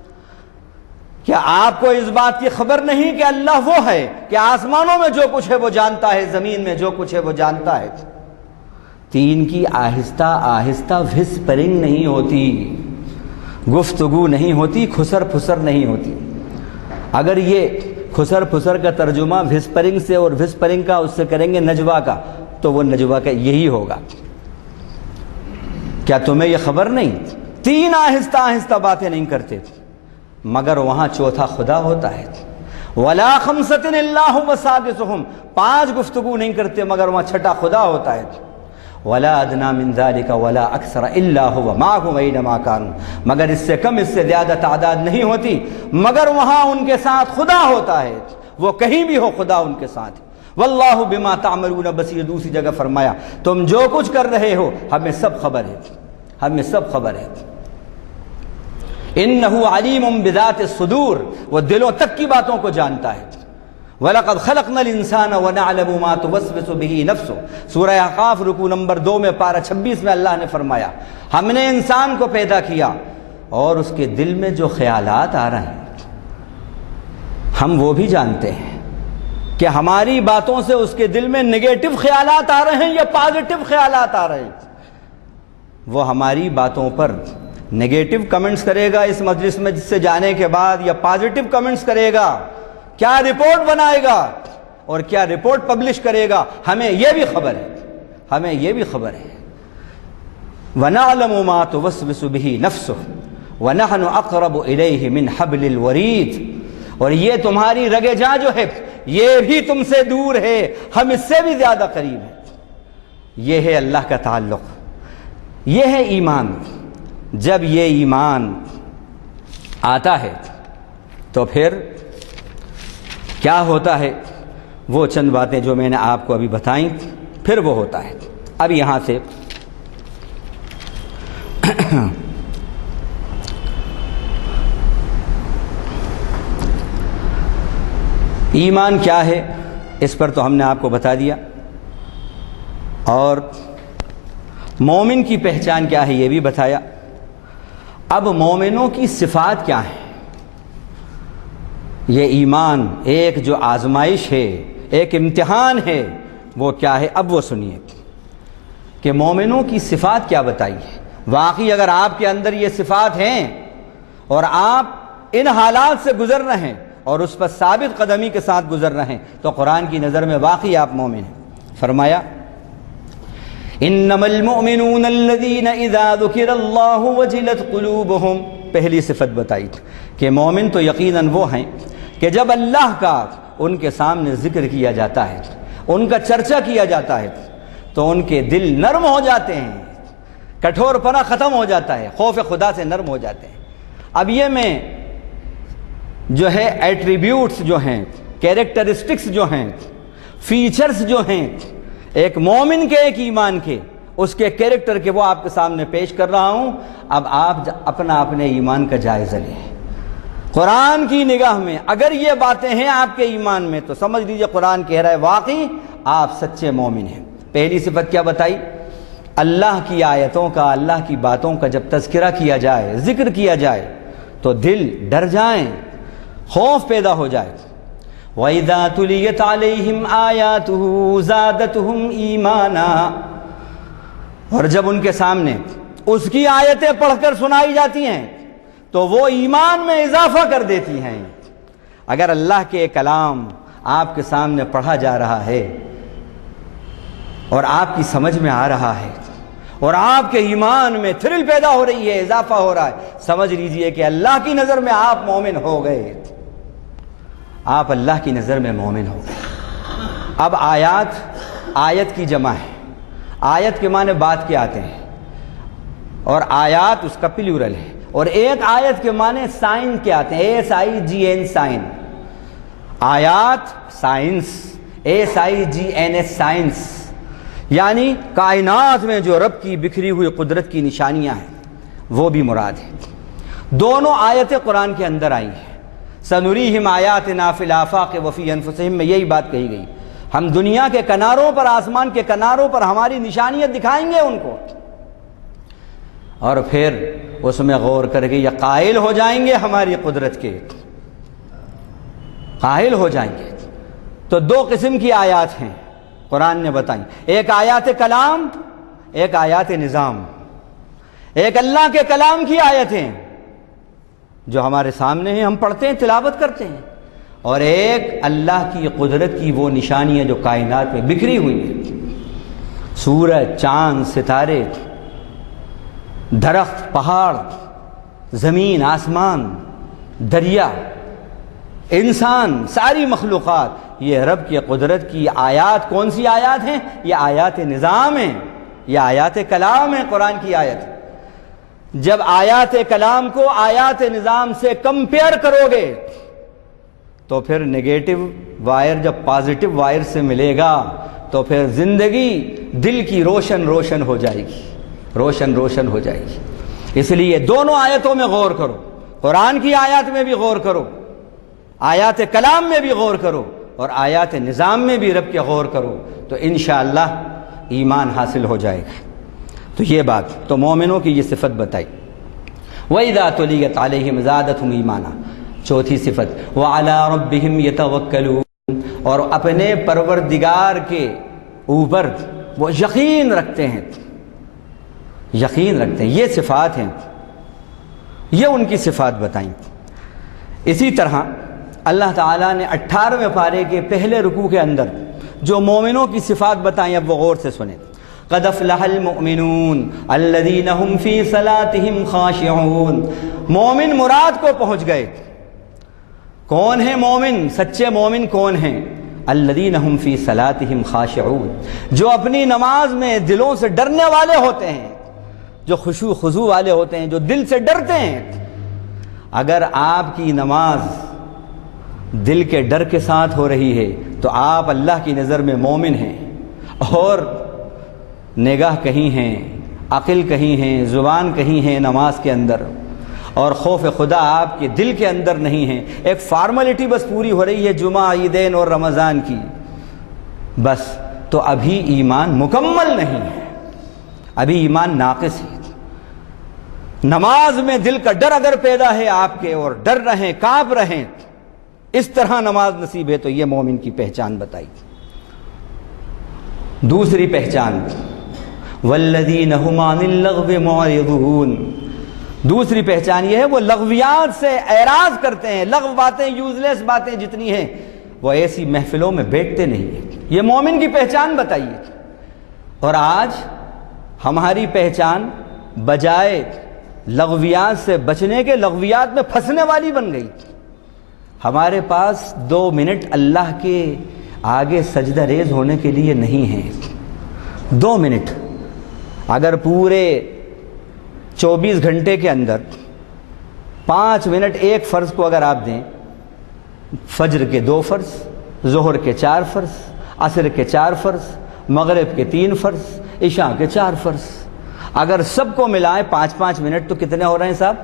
کیا آپ کو اس بات کی خبر نہیں کہ اللہ وہ ہے کہ آسمانوں میں جو کچھ ہے وہ جانتا ہے، زمین میں جو کچھ ہے وہ جانتا ہے. تین کی آہستہ آہستہ وسپرنگ نہیں ہوتی، گفتگو نہیں ہوتی، کھسر پھسر نہیں ہوتی. اگر یہ کھسر پھسر کا ترجمہ وسپرنگ سے اور وسپرنگ کا اس سے کریں گے نجوا کا، تو وہ نجوا کا یہی ہوگا. کیا تمہیں یہ خبر نہیں؟ تین آہستہ آہستہ باتیں نہیں کرتے، مگر وہاں چوتھا خدا ہوتا ہے. وَلَا خَمْسَةٍ إِلَّا هُوَ سَادِسُهُمْ، پانچ گفتگو نہیں کرتے مگر وہاں چھٹا خدا ہوتا ہے. وَلَا أَدْنَىٰ مِن ذَلِكَ وَلَا أَكْثَرَ إِلَّا هُوَ مَعَهُمْ أَيْنَمَا كَانُوا. مگر اس سے کم، اس سے زیادہ تعداد نہیں ہوتی، مگر وہاں ان کے ساتھ خدا ہوتا ہے، وہ کہیں بھی ہو خدا ان کے ساتھ. وَاللَّهُ بِمَا تَعْمَلُونَ بَصِيرٌ. دوسری جگہ فرمایا تم جو کچھ کر رہے ہو ہمیں سب خبر ہے، ہمیں سب خبر ہے. إِنَّهُ عَلِيمٌ بِذَاتِ الصُّدُورِ، وہ دلوں تک کی باتوں کو جانتا ہے. وَلَقَدْ خَلَقْنَا الْإِنسَانَ وَنَعْلَمُ مَا تُوَسْوِسُ بِهِ نَفْسُهُ. سورہ احقاف رکوع نمبر 2 میں پارہ 26 میں اللہ نے فرمایا ہم نے انسان کو پیدا کیا اور اس کے دل میں جو خیالات آ رہے ہیں ہم وہ بھی جانتے ہیں کہ ہماری باتوں سے اس کے دل میں نگیٹو خیالات آ رہے ہیں یا پازیٹو خیالات آ رہے ہیں. وہ ہماری باتوں پر نگیٹو کمنٹس کرے گا اس مجلس میں جس سے جانے کے بعد، یا پازیٹو کمنٹس کرے گا کیا رپورٹ بنائے گا اور کیا رپورٹ پبلش کرے گا، ہمیں یہ بھی خبر ہے، ہمیں یہ بھی خبر ہے۔ وَنَعْلَمُ مَا تُوَسْوِسُ بِهِ نَفْسُهُ وَنَحْنُ أَقْرَبُ إِلَيْهِ مِنْ حَبْلِ الْوَرِيدِ، اور یہ تمہاری رگ جاں جو ہے یہ بھی تم سے دور ہے، ہم اس سے بھی زیادہ قریب ہیں۔ یہ ہے اللہ کا تعلق، یہ ہے ایمان۔ جب یہ ایمان آتا ہے تو پھر کیا ہوتا ہے، وہ چند باتیں جو میں نے آپ کو ابھی بتائیں، پھر وہ ہوتا ہے۔ اب یہاں سے ایمان کیا ہے اس پر تو ہم نے آپ کو بتا دیا، اور مومن کی پہچان کیا ہے یہ بھی بتایا۔ اب مومنوں کی صفات کیا ہیں؟ یہ ایمان ایک جو آزمائش ہے، ایک امتحان ہے، وہ کیا ہے؟ اب وہ سنیے کہ مومنوں کی صفات کیا بتائی ہے۔ واقعی اگر آپ کے اندر یہ صفات ہیں اور آپ ان حالات سے گزر رہے ہیں اور اس پر ثابت قدمی کے ساتھ گزر رہے ہیں تو قرآن کی نظر میں واقعی آپ مومن ہیں۔ فرمایا انما المؤمنون الذين اذا ذكر الله وجلت قلوبهم، پہلی صفت بتائی کہ مومن تو یقیناً وہ ہیں کہ جب اللہ کا ان کے سامنے ذکر کیا جاتا ہے، ان کا چرچا کیا جاتا ہے تو ان کے دل نرم ہو جاتے ہیں، کٹھور پنا ختم ہو جاتا ہے، خوف خدا سے نرم ہو جاتے ہیں۔ اب یہ میں جو ہے ایٹریبیوٹس جو ہیں، کیریکٹرسٹکس جو ہیں، فیچرز جو ہیں ایک مومن کے، ایک ایمان کے، اس کے کیریکٹر کے، وہ آپ کے سامنے پیش کر رہا ہوں۔ اب آپ اپنا اپنے ایمان کا جائزہ لیں۔ قرآن کی نگاہ میں اگر یہ باتیں ہیں آپ کے ایمان میں تو سمجھ لیجئے قرآن کہہ رہا ہے واقعی آپ سچے مومن ہیں۔ پہلی صفت کیا بتائی؟ اللہ کی آیتوں کا، اللہ کی باتوں کا جب تذکرہ کیا جائے، ذکر کیا جائے تو دل ڈر جائیں، خوف پیدا ہو جائے۔ وَإِذَا تُلِيَتْ عَلَيْهِمْ آيَاتُهُ زَادَتْهُمْ إِيمَانًا، اور جب ان کے سامنے اس کی آیتیں پڑھ کر سنائی جاتی ہیں تو وہ ایمان میں اضافہ کر دیتی ہیں۔ اگر اللہ کے کلام آپ کے سامنے پڑھا جا رہا ہے اور آپ کی سمجھ میں آ رہا ہے اور آپ کے ایمان میں تھرل پیدا ہو رہی ہے، اضافہ ہو رہا ہے، سمجھ لیجئے کہ اللہ کی نظر میں آپ مومن ہو گئے، آپ اللہ کی نظر میں مومن ہو گئے۔ اب آیت کی جمع ہے، آیت کے معنی بات کے آتے ہیں، اور آیات اس کا پلیورل ہے، اور ایک آیت کے معنی سائن کے آتے ہیں، SIGN سائن، آیات سائنس، SIGNS سائنس، یعنی کائنات میں جو رب کی بکھری ہوئی قدرت کی نشانیاں ہیں وہ بھی مراد ہے۔ دونوں آیتیں قرآن کے اندر آئی ہیں۔ سنریہم آیاتنا فی الآفاق وفی انفسہم میں یہی بات کہی گئی، ہم دنیا کے کناروں پر، آسمان کے کناروں پر ہماری نشانیاں دکھائیں گے ان کو، اور پھر اس میں غور کر کے یہ قائل ہو جائیں گے ہماری قدرت کے، قائل ہو جائیں گے۔ تو دو قسم کی آیات ہیں قرآن نے بتائیں، ایک آیات کلام، ایک آیات نظام، ایک اللہ کے کلام کی آیتیں جو ہمارے سامنے ہیں، ہم پڑھتے ہیں، تلاوت کرتے ہیں، اور ایک اللہ کی قدرت کی وہ نشانیاں جو کائنات میں بکھری ہوئی ہیں، سورج، چاند، ستارے، درخت، پہاڑ، زمین، آسمان، دریا، انسان، ساری مخلوقات، یہ رب کی قدرت کی آیات۔ کون سی آیات ہیں؟ یہ آیات نظام ہیں، یہ آیات کلام ہیں، قرآن کی آیت۔ جب آیات کلام کو آیات نظام سے کمپیئر کرو گے تو پھر نگیٹو وائر جب پازیٹو وائر سے ملے گا تو پھر زندگی دل کی روشن ہو جائے گی، روشن ہو جائے گی۔ اس لیے دونوں آیتوں میں غور کرو، قرآن کی آیات میں بھی غور کرو، آیات کلام میں بھی غور کرو، اور آیات نظام میں بھی رب کے غور کرو، تو انشاءاللہ ایمان حاصل ہو جائے گا۔ تو یہ بات تو مومنوں کی یہ صفت بتائی۔ وَإِذَا تُلِيَتْ عَلَيْهِمْ زَادَتْهُمْ إِيمَانًا، چوتھی صفت وَعَلَىٰ رَبِّهِمْ يَتَوَكَّلُونَ، اور اپنے پروردگار کے اوپر وہ یقین رکھتے ہیں، یہ صفات ہیں، یہ ان کی صفات بتائیں۔ اسی طرح اللہ تعالیٰ نے 18ویں پارے کے پہلے رکوع کے اندر جو مومنوں کی صفات بتائیں، اب وہ غور سے سنیں۔ قد افلح المؤمنون الذین هم فی صلاتهم خاشعون۔ مومن مراد کو پہنچ گئے۔ کون ہیں مومن؟ سچے مومن کون ہیں؟ الذین هم فی صلاتهم خاشعون، جو اپنی نماز میں دلوں سے ڈرنے والے ہوتے ہیں، جو خشوع خضوع والے ہوتے ہیں، جو دل سے ڈرتے ہیں۔ اگر آپ کی نماز دل کے ڈر کے ساتھ ہو رہی ہے تو آپ اللہ کی نظر میں مومن ہیں، اور نگاہ کہیں ہیں، عقل کہیں ہیں، زبان کہیں ہیں نماز کے اندر، اور خوف خدا آپ کے دل کے اندر نہیں ہے، ایک فارملٹی بس پوری ہو رہی ہے جمعہ، عیدین اور رمضان کی، بس تو ابھی ایمان مکمل نہیں ہے، ابھی ایمان ناقص ہے۔ نماز میں دل کا ڈر اگر پیدا ہے آپ کے، اور ڈر رہیں، کانپ رہیں، اس طرح نماز نصیب ہے، تو یہ مومن کی پہچان بتائی۔ دوسری پہچان والذین هم عن اللغو معرضون، دوسری پہچان یہ ہے وہ لغویات سے اعراض کرتے ہیں، لغو باتیں، یوز لیس باتیں جتنی ہیں وہ ایسی محفلوں میں بیٹھتے نہیں ہیں، یہ مومن کی پہچان بتائیے۔ اور آج ہماری پہچان بجائے لغویات سے بچنے کے لغویات میں پھنسنے والی بن گئی۔ ہمارے پاس 2 منٹ اللہ کے آگے سجدہ ریز ہونے کے لیے نہیں ہیں۔ 2 منٹ اگر پورے 24 گھنٹے کے اندر 5 منٹ ایک فرض کو اگر آپ دیں، فجر کے 2 فرض، ظہر کے 4 فرض، عصر کے 4 فرض، مغرب کے 3 فرض، عشاء کے 4 فرض، اگر سب کو ملائیں 5-5 منٹ تو کتنے ہو رہے ہیں صاحب؟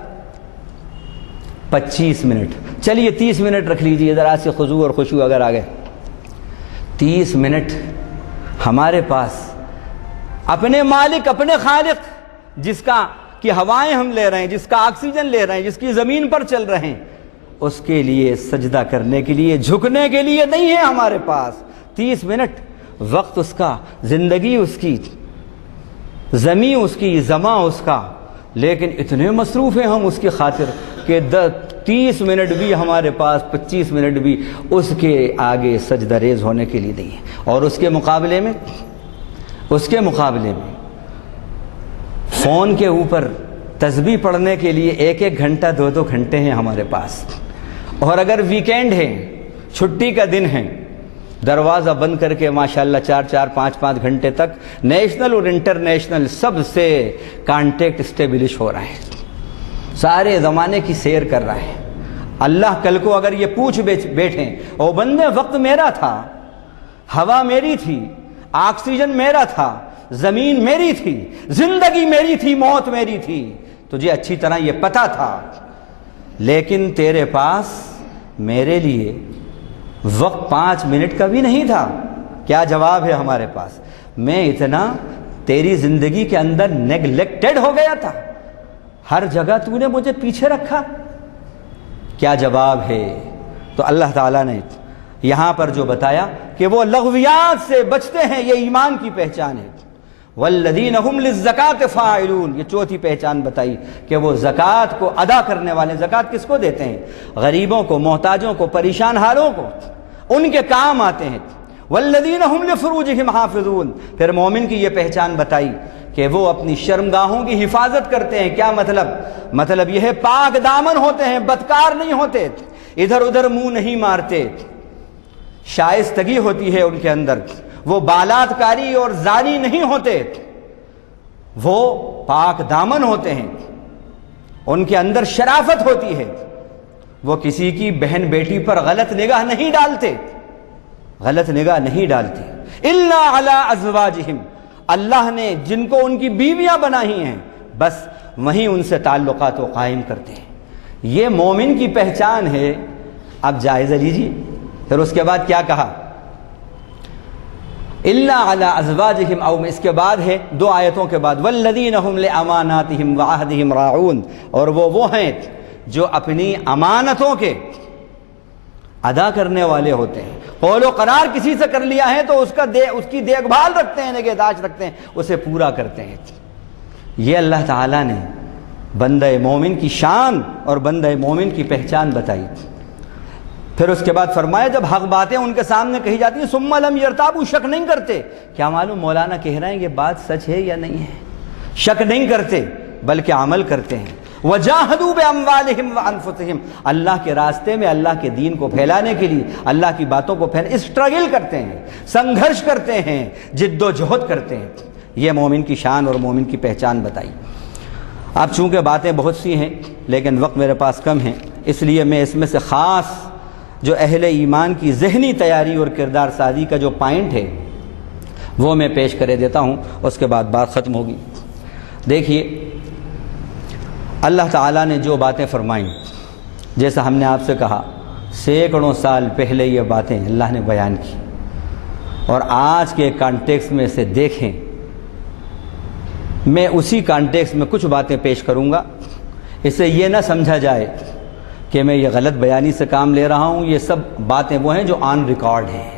25 منٹ۔ چلیے 30 منٹ رکھ لیجیے، ذرا سے خضوع اور خشوع اگر آ گئے۔ 30 منٹ ہمارے پاس اپنے مالک، اپنے خالق، جس کا کی ہوائیں ہم لے رہے ہیں، جس کا آکسیجن لے رہے ہیں، جس کی زمین پر چل رہے ہیں، اس کے لیے سجدہ کرنے کے لیے، جھکنے کے لیے نہیں ہے ہمارے پاس۔ 30 منٹ وقت اس کا، زندگی اس کی، زمین اس کی، زماں اس کا، لیکن اتنے مصروف ہیں ہم اس کی خاطر کہ 30 منٹ بھی ہمارے پاس، 25 منٹ بھی اس کے آگے سجدہ ریز ہونے کے لیے نہیں ہے۔ اور اس کے مقابلے میں فون کے اوپر تسبیح پڑھنے کے لیے 1-1 گھنٹہ، 2-2 گھنٹے ہیں ہمارے پاس۔ اور اگر ویکینڈ ہے، چھٹی کا دن ہے، دروازہ بند کر کے ماشاءاللہ 4-4 5-5 گھنٹے تک نیشنل اور انٹرنیشنل سب سے کانٹیکٹ اسٹیبلش ہو رہا ہے، سارے زمانے کی سیر کر رہا ہے۔ اللہ کل کو اگر یہ پوچھ بیٹھیں، او بندے وقت میرا تھا، ہوا میری تھی، آکسیجن میرا تھا، زمین میری تھی، زندگی میری تھی، موت میری تھی، تجھے اچھی طرح یہ پتا تھا، لیکن تیرے پاس میرے لیے وقت 5 منٹ کا بھی نہیں تھا۔ کیا جواب ہے ہمارے پاس؟ میں اتنا تیری زندگی کے اندر نیگلیکٹڈ ہو گیا تھا، ہر جگہ تو نے مجھے پیچھے رکھا۔ کیا جواب ہے؟ تو اللہ تعالیٰ نے یہاں پر جو بتایا کہ وہ لغویات سے بچتے ہیں، یہ ایمان کی پہچان ہے۔ والذین هم للزکاۃ فاعلون، یہ چوتھی پہچان بتائی کہ وہ زکوٰۃ کو ادا کرنے والے۔ زکوٰۃ کس کو دیتے ہیں؟ غریبوں کو، محتاجوں کو، پریشان حالوں کو، ان کے کام آتے ہیں۔ والذین هم لفروجہم حافظون، پھر مومن کی یہ پہچان بتائی کہ وہ اپنی شرمگاہوں کی حفاظت کرتے ہیں۔ کیا مطلب؟ مطلب یہ ہے پاک دامن ہوتے ہیں، بدکار نہیں ہوتے، ادھر ادھر منہ نہیں مارتے، شائستگی ہوتی ہے ان کے اندر، وہ بالات کاری اور زانی نہیں ہوتے، وہ پاک دامن ہوتے ہیں، ان کے اندر شرافت ہوتی ہے، وہ کسی کی بہن بیٹی پر غلط نگاہ نہیں ڈالتے، غلط نگاہ نہیں ڈالتے۔ الا علی ازواجہم، اللہ نے جن کو ان کی بیویاں بنائی ہیں بس وہیں ان سے تعلقات کو قائم کرتے ہیں۔ یہ مومن کی پہچان ہے۔ اب جائزہ لیجیے، پھر اس کے بعد کیا کہا؟ الا علی ازواجہم، او اس کے بعد ہے 2 آیتوں کے بعد، والذین هم لاماناتہم وعہدہم راعون، اور وہ ہیں جو اپنی امانتوں کے ادا کرنے والے ہوتے ہیں۔ قول و قرار کسی سے کر لیا ہے تو اس کی دیکھ بھال رکھتے ہیں، نگہداشت رکھتے ہیں، اسے پورا کرتے ہیں۔ یہ اللہ تعالیٰ نے بندہ مومن کی شان اور بندہ مومن کی پہچان بتائی۔ پھر اس کے بعد فرمایا جب حق باتیں ان کے سامنے کہی جاتی ہیں ثم لم یرتابوا، شک نہیں کرتے. کیا معلوم مولانا کہہ رہے ہیں یہ بات سچ ہے یا نہیں ہے؟ شک نہیں کرتے بلکہ عمل کرتے ہیں. وجاہدوا باموالہم وانفسہم، اللہ کے راستے میں اللہ کے دین کو پھیلانے کے لیے، اللہ کی باتوں کو پھیلانے اسٹرگل کرتے ہیں، سنگھرش کرتے ہیں، جد و جہد کرتے ہیں. یہ مومن کی شان اور مومن کی پہچان بتائی. اب چونکہ باتیں بہت سی ہیں لیکن وقت میرے پاس کم ہیں، اس لیے میں اس میں سے خاص جو اہل ایمان کی ذہنی تیاری اور کردار سازی کا جو پوائنٹ ہے وہ میں پیش کرے دیتا ہوں، اس کے بعد بات ختم ہوگی. دیکھیے اللہ تعالیٰ نے جو باتیں فرمائیں، جیسا ہم نے آپ سے کہا سینکڑوں سال پہلے یہ باتیں اللہ نے بیان کی، اور آج کے کانٹیکس میں سے دیکھیں، میں اسی کانٹیکس میں کچھ باتیں پیش کروں گا. اس سے یہ نہ سمجھا جائے کہ میں یہ غلط بیانی سے کام لے رہا ہوں. یہ سب باتیں وہ ہیں جو آن ریکارڈ ہیں،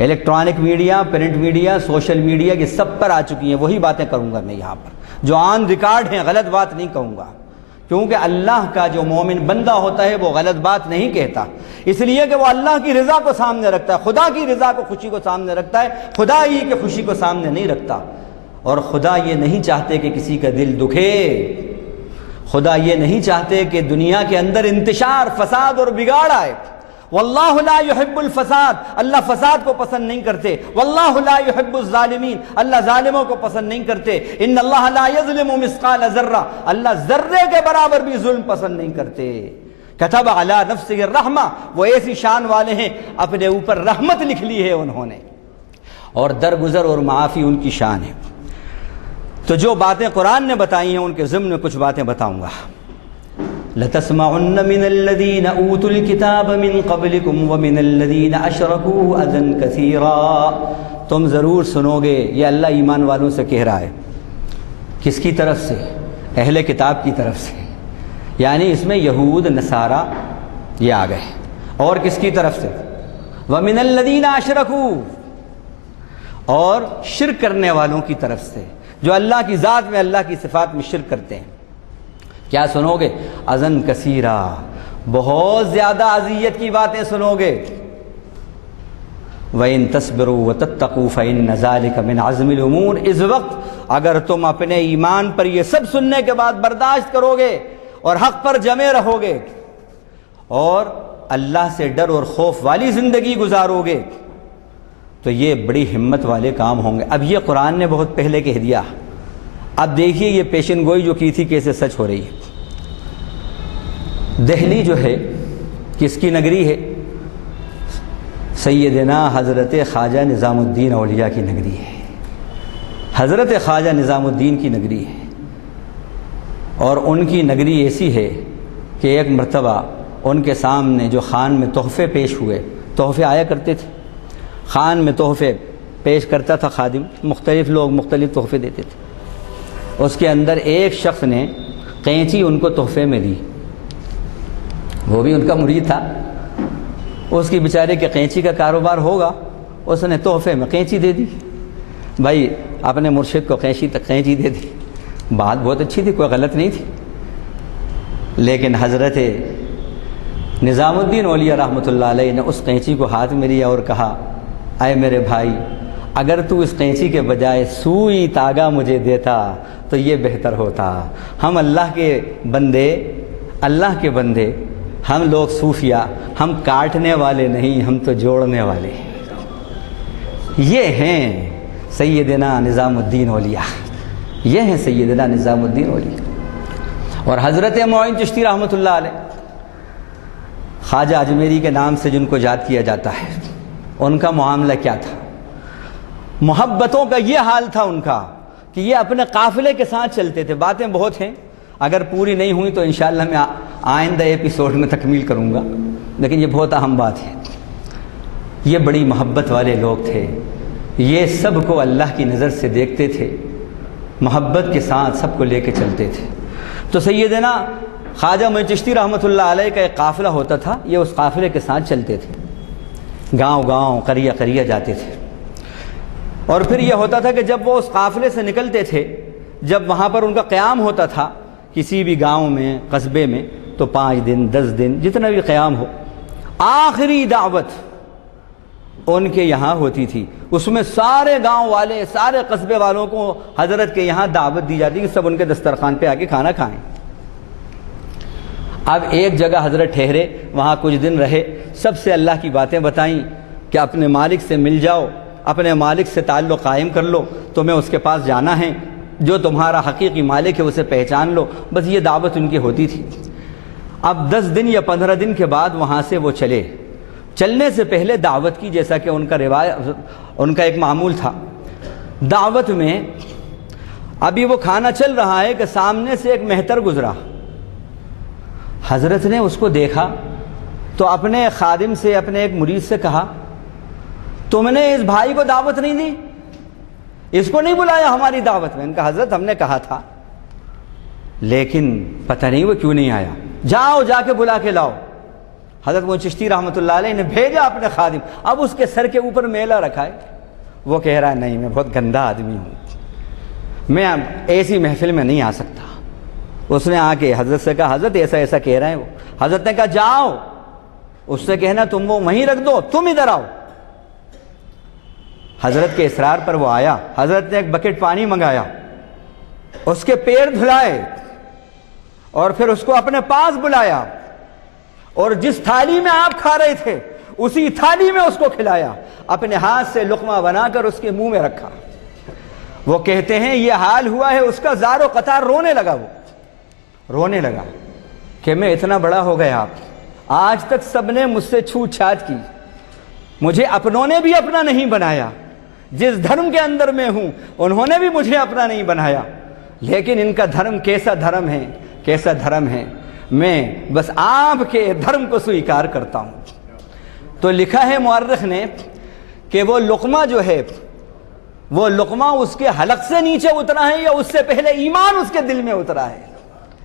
electronic media, print media, social media, یہ سب پر آ چکی ہیں. وہی باتیں کروں گا میں یہاں پر جو آن ریکارڈ ہیں، غلط بات نہیں کہوں گا، کیونکہ اللہ کا جو مومن بندہ ہوتا ہے وہ غلط بات نہیں کہتا، اس لیے کہ وہ اللہ کی رضا کو سامنے رکھتا ہے، خدا کی رضا کو، خوشی کو سامنے رکھتا ہے، خدا ہی کی خوشی کو سامنے نہیں رکھتا. اور خدا یہ نہیں چاہتے کہ کسی کا دل دکھے، خدا یہ نہیں چاہتے کہ دنیا کے اندر انتشار، فساد اور بگاڑ آئے. واللہ لا يحب الفساد، اللہ فساد کو پسند نہیں کرتے. واللہ لا يحب الظالمین، اللہ ظالموں کو پسند نہیں کرتے. ان اللہ لا یظلم مثقال ذرہ، اللہ ذرے کے برابر بھی ظلم پسند نہیں کرتے. کتب علی نفسہ الرحمہ، وہ ایسی شان والے ہیں اپنے اوپر رحمت لکھ لی ہے انہوں نے، اور درگزر اور معافی ان کی شان ہے. تو جو باتیں قرآن نے بتائی ہیں ان کے ضمن میں کچھ باتیں بتاؤں گا. لَتَسْمَعُنَّ مِنَ الَّذِينَ أُوتُوا الْكِتَابَ مِنْ قَبْلِكُمْ وَمِنَ الَّذِينَ أَشْرَكُوا أَذًى كَثِيرًا، تم ضرور سنو گے. یہ اللہ ایمان والوں سے کہہ رہا ہے. کس کی طرف سے؟ اہل کتاب کی طرف سے، یعنی اس میں یہود نصارہ یہ آ گئے. اور کس کی طرف سے؟ وَمِنَ الَّذِينَ أَشْرَكُوا، اور شرک کرنے والوں کی طرف سے، جو اللہ کی ذات میں، اللہ کی صفات میں شرک کرتے ہیں. کیا سنو گے؟ اذن کثیرہ، بہت زیادہ اذیت کی باتیں سنو گے. وَإِن تَصْبِرُوا وَتَتَّقُوا فَإِنَّ ذَلِكَ مِنْ عَزْمِ الْأُمُورِ، اس وقت اگر تم اپنے ایمان پر یہ سب سننے کے بعد برداشت کرو گے اور حق پر جمے رہو گے اور اللہ سے ڈر اور خوف والی زندگی گزارو گے تو یہ بڑی ہمت والے کام ہوں گے. اب یہ قرآن نے بہت پہلے کہہ دیا. اب دیکھیے یہ پیشن گوئی جو کی تھی کیسے سچ ہو رہی ہے. دہلی جو ہے کس کی نگری ہے؟ سیدنا حضرت خواجہ نظام الدین اولیاء کی نگری ہے. حضرت خواجہ نظام الدین کی نگری ہے، اور ان کی نگری ایسی ہے کہ ایک مرتبہ ان کے سامنے جو خان میں تحفے پیش ہوئے، تحفے آیا کرتے تھے، خان میں تحفے پیش کرتا تھا خادم، مختلف لوگ مختلف تحفے دیتے تھے. اس کے اندر ایک شخص نے قینچی ان کو تحفے میں دی، وہ بھی ان کا مرید تھا. اس کی بیچارے کے قینچی کا کاروبار ہوگا، اس نے تحفے میں قینچی دے دی. بھائی اپنے مرشد کو قینچی دے دی، بات بہت اچھی تھی، کوئی غلط نہیں تھی. لیکن حضرت نظام الدین اولیاء رحمۃ اللہ علیہ نے اس قینچی کو ہاتھ میں لیا اور کہا، اے میرے بھائی، اگر تو اس قینچی کے بجائے سوئی تاگا مجھے دیتا تو یہ بہتر ہوتا. ہم اللہ کے بندے، ہم لوگ صوفیہ، ہم کاٹنے والے نہیں، ہم تو جوڑنے والے ہیں. یہ ہیں سیدنا نظام الدین اولیاء، یہ ہیں سیدنا نظام الدین اولیاء. اور حضرت معین چشتی رحمۃ اللہ علیہ، خواجہ اجمیری کے نام سے جن کو یاد کیا جاتا ہے، ان کا معاملہ کیا تھا؟ محبتوں کا یہ حال تھا ان کا کہ یہ اپنے قافلے کے ساتھ چلتے تھے. باتیں بہت ہیں، اگر پوری نہیں ہوئی تو انشاءاللہ میں آئندہ ایپیسوڈ میں تکمیل کروں گا، لیکن یہ بہت اہم بات ہے. یہ بڑی محبت والے لوگ تھے، یہ سب کو اللہ کی نظر سے دیکھتے تھے، محبت کے ساتھ سب کو لے کے چلتے تھے. تو سیدنا خواجہ معین چشتی رحمۃ اللہ علیہ کا ایک قافلہ ہوتا تھا، یہ اس قافلے کے ساتھ چلتے تھے، گاؤں گاؤں، قریہ قریہ جاتے تھے. اور پھر یہ ہوتا تھا کہ جب وہ اس قافلے سے نکلتے تھے، جب وہاں پر ان کا قیام ہوتا تھا کسی بھی گاؤں میں، قصبے میں، تو 5 دن 10 دن جتنا بھی قیام ہو، آخری دعوت ان کے یہاں ہوتی تھی، اس میں سارے گاؤں والے، سارے قصبے والوں کو حضرت کے یہاں دعوت دی جاتی کہ سب ان کے دسترخوان پہ آ کے کھانا کھائیں۔ اب ایک جگہ حضرت ٹھہرے، وہاں کچھ دن رہے، سب سے اللہ کی باتیں بتائیں کہ اپنے مالک سے مل جاؤ، اپنے مالک سے تعلق قائم کر لو، تمہیں اس کے پاس جانا ہے، جو تمہارا حقیقی مالک ہے اسے پہچان لو، بس یہ دعوت ان کی ہوتی تھی۔ اب 10 دن یا 15 دن کے بعد وہاں سے وہ چلے، چلنے سے پہلے دعوت کی، جیسا کہ ان کا ایک معمول تھا۔ دعوت میں ابھی وہ کھانا چل رہا ہے کہ سامنے سے ایک مہتر گزرا، حضرت نے اس کو دیکھا تو اپنے خادم سے، اپنے ایک مرید سے کہا، تم نے اس بھائی کو دعوت نہیں دی، اس کو نہیں بلایا ہماری دعوت میں؟ ان کا حضرت ہم نے کہا تھا، لیکن پتہ نہیں وہ کیوں نہیں آیا، جاؤ جا کے بلا کے لاؤ۔ حضرت وہ چشتی رحمۃ اللہ علیہ نے بھیجا اپنے خادم، اب اس کے سر کے اوپر میلا رکھا ہے، وہ کہہ رہا ہے نہیں میں بہت گندا آدمی ہوں، میں ایسی محفل میں نہیں آ سکتا۔ اس نے آ کے حضرت سے کہا حضرت ایسا ایسا کہہ رہے ہیں وہ۔ حضرت نے کہا جاؤ اس سے کہنا تم وہ وہیں رکھ دو، تم ادھر آؤ۔ حضرت کے اصرار پر وہ آیا، حضرت نے ایک بکٹ پانی منگایا، اس کے پیر دھلائے اور پھر اس کو اپنے پاس بلایا، اور جس تھالی میں آپ کھا رہے تھے اسی تھالی میں اس کو کھلایا، اپنے ہاتھ سے لقمہ بنا کر اس کے منہ میں رکھا۔ وہ کہتے ہیں یہ حال ہوا ہے اس کا، زار و قطار رونے لگا، وہ رونے لگا کہ میں اتنا بڑا ہو گیا، آج تک سب نے مجھ سے چھوٹ چھات کی، مجھے اپنوں نے بھی اپنا نہیں بنایا، جس دھرم کے اندر میں ہوں انہوں نے بھی مجھے اپنا نہیں بنایا، لیکن ان کا دھرم کیسا دھرم ہے، کیسا دھرم ہے، میں بس آپ کے دھرم کو سویکار کرتا ہوں۔ تو لکھا ہے مورخ نے کہ وہ لقمہ جو ہے، وہ لقمہ اس کے حلق سے نیچے اترا ہے یا اس سے پہلے ایمان اس کے دل میں اترا ہے،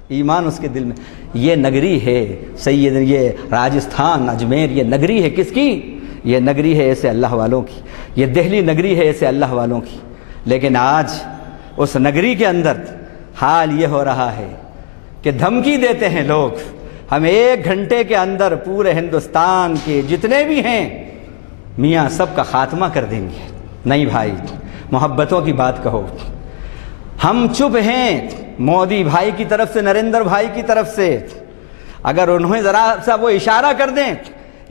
ایمان اس کے دل میں۔ یہ نگری ہے سید، یہ راجستھان اجمیر، یہ نگری ہے کس کی؟ یہ نگری ہے ایسے اللہ والوں کی، یہ دہلی نگری ہے ایسے اللہ والوں کی۔ لیکن آج اس نگری کے اندر حال یہ ہو رہا ہے کہ دھمکی دیتے ہیں لوگ، ہم 1 گھنٹے کے اندر پورے ہندوستان کے جتنے بھی ہیں میاں سب کا خاتمہ کر دیں گے۔ نہیں بھائی، محبتوں کی بات کہو۔ ہم چپ ہیں مودی بھائی کی طرف سے، نریندر بھائی کی طرف سے، اگر انہیں ذرا سا وہ اشارہ کر دیں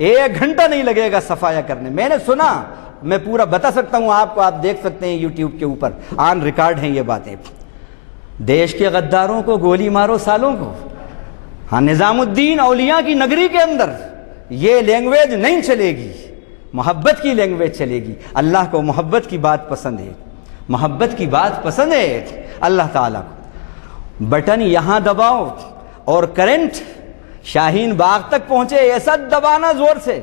1 گھنٹہ نہیں لگے گا صفایا کرنے۔ میں نے سنا، میں پورا بتا سکتا ہوں آپ کو، آپ دیکھ سکتے ہیں یوٹیوب کے اوپر آن ریکارڈ ہیں یہ باتیں۔ دیش کے غداروں کو گولی مارو سالوں کو، ہاں نظام الدین اولیاء کی نگری کے اندر یہ لینگویج نہیں چلے گی، محبت کی لینگویج چلے گی۔ اللہ کو محبت کی بات پسند ہے، محبت کی بات پسند ہے اللہ تعالیٰ کو۔ بٹن یہاں دباؤ اور کرنٹ شاہین باغ تک پہنچے، ایسا دبانا زور سے،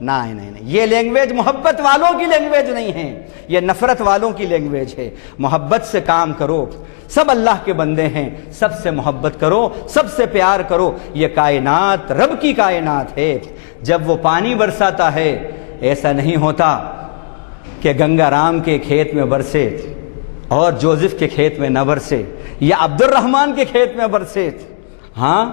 نہیں نہیں نہیں، یہ لینگویج محبت والوں کی لینگویج نہیں ہے، یہ نفرت والوں کی لینگویج ہے۔ محبت سے کام کرو، سب اللہ کے بندے ہیں، سب سے محبت کرو، سب سے پیار کرو۔ یہ کائنات رب کی کائنات ہے۔ جب وہ پانی برساتا ہے ایسا نہیں ہوتا کہ گنگا رام کے کھیت میں برسے اور جوزف کے کھیت میں نہ برسے، یا عبد الرحمن کے کھیت میں برسے، ہاں،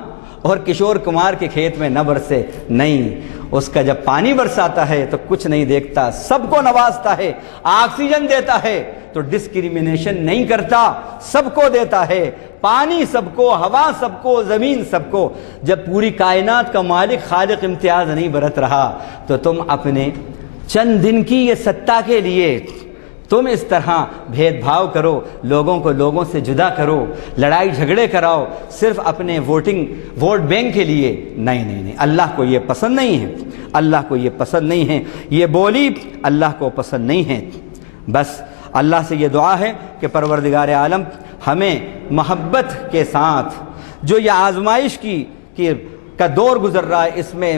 اور کشور کمار کے کھیت میں نہ برسے۔ نہیں، اس کا جب پانی برساتا ہے تو کچھ نہیں دیکھتا، سب کو نوازتا ہے، آکسیجن دیتا ہے تو ڈسکریمنیشن نہیں کرتا، سب کو دیتا ہے، پانی سب کو، ہوا سب کو، زمین سب کو۔ جب پوری کائنات کا مالک خالق امتیاز نہیں برت رہا تو تم اپنے چند دن کی یہ ستا کے لیے تم اس طرح بھید بھاؤ کرو، لوگوں کو لوگوں سے جدا کرو، لڑائی جھگڑے کراؤ صرف اپنے ووٹ بینک کے لیے۔ نہیں نہیں نہیں، اللہ کو یہ پسند نہیں ہے، اللہ کو یہ پسند نہیں ہے، یہ بولی اللہ کو پسند نہیں ہے۔ بس اللہ سے یہ دعا ہے کہ پروردگار عالم ہمیں محبت کے ساتھ جو یہ آزمائش کا دور گزر رہا ہے اس میں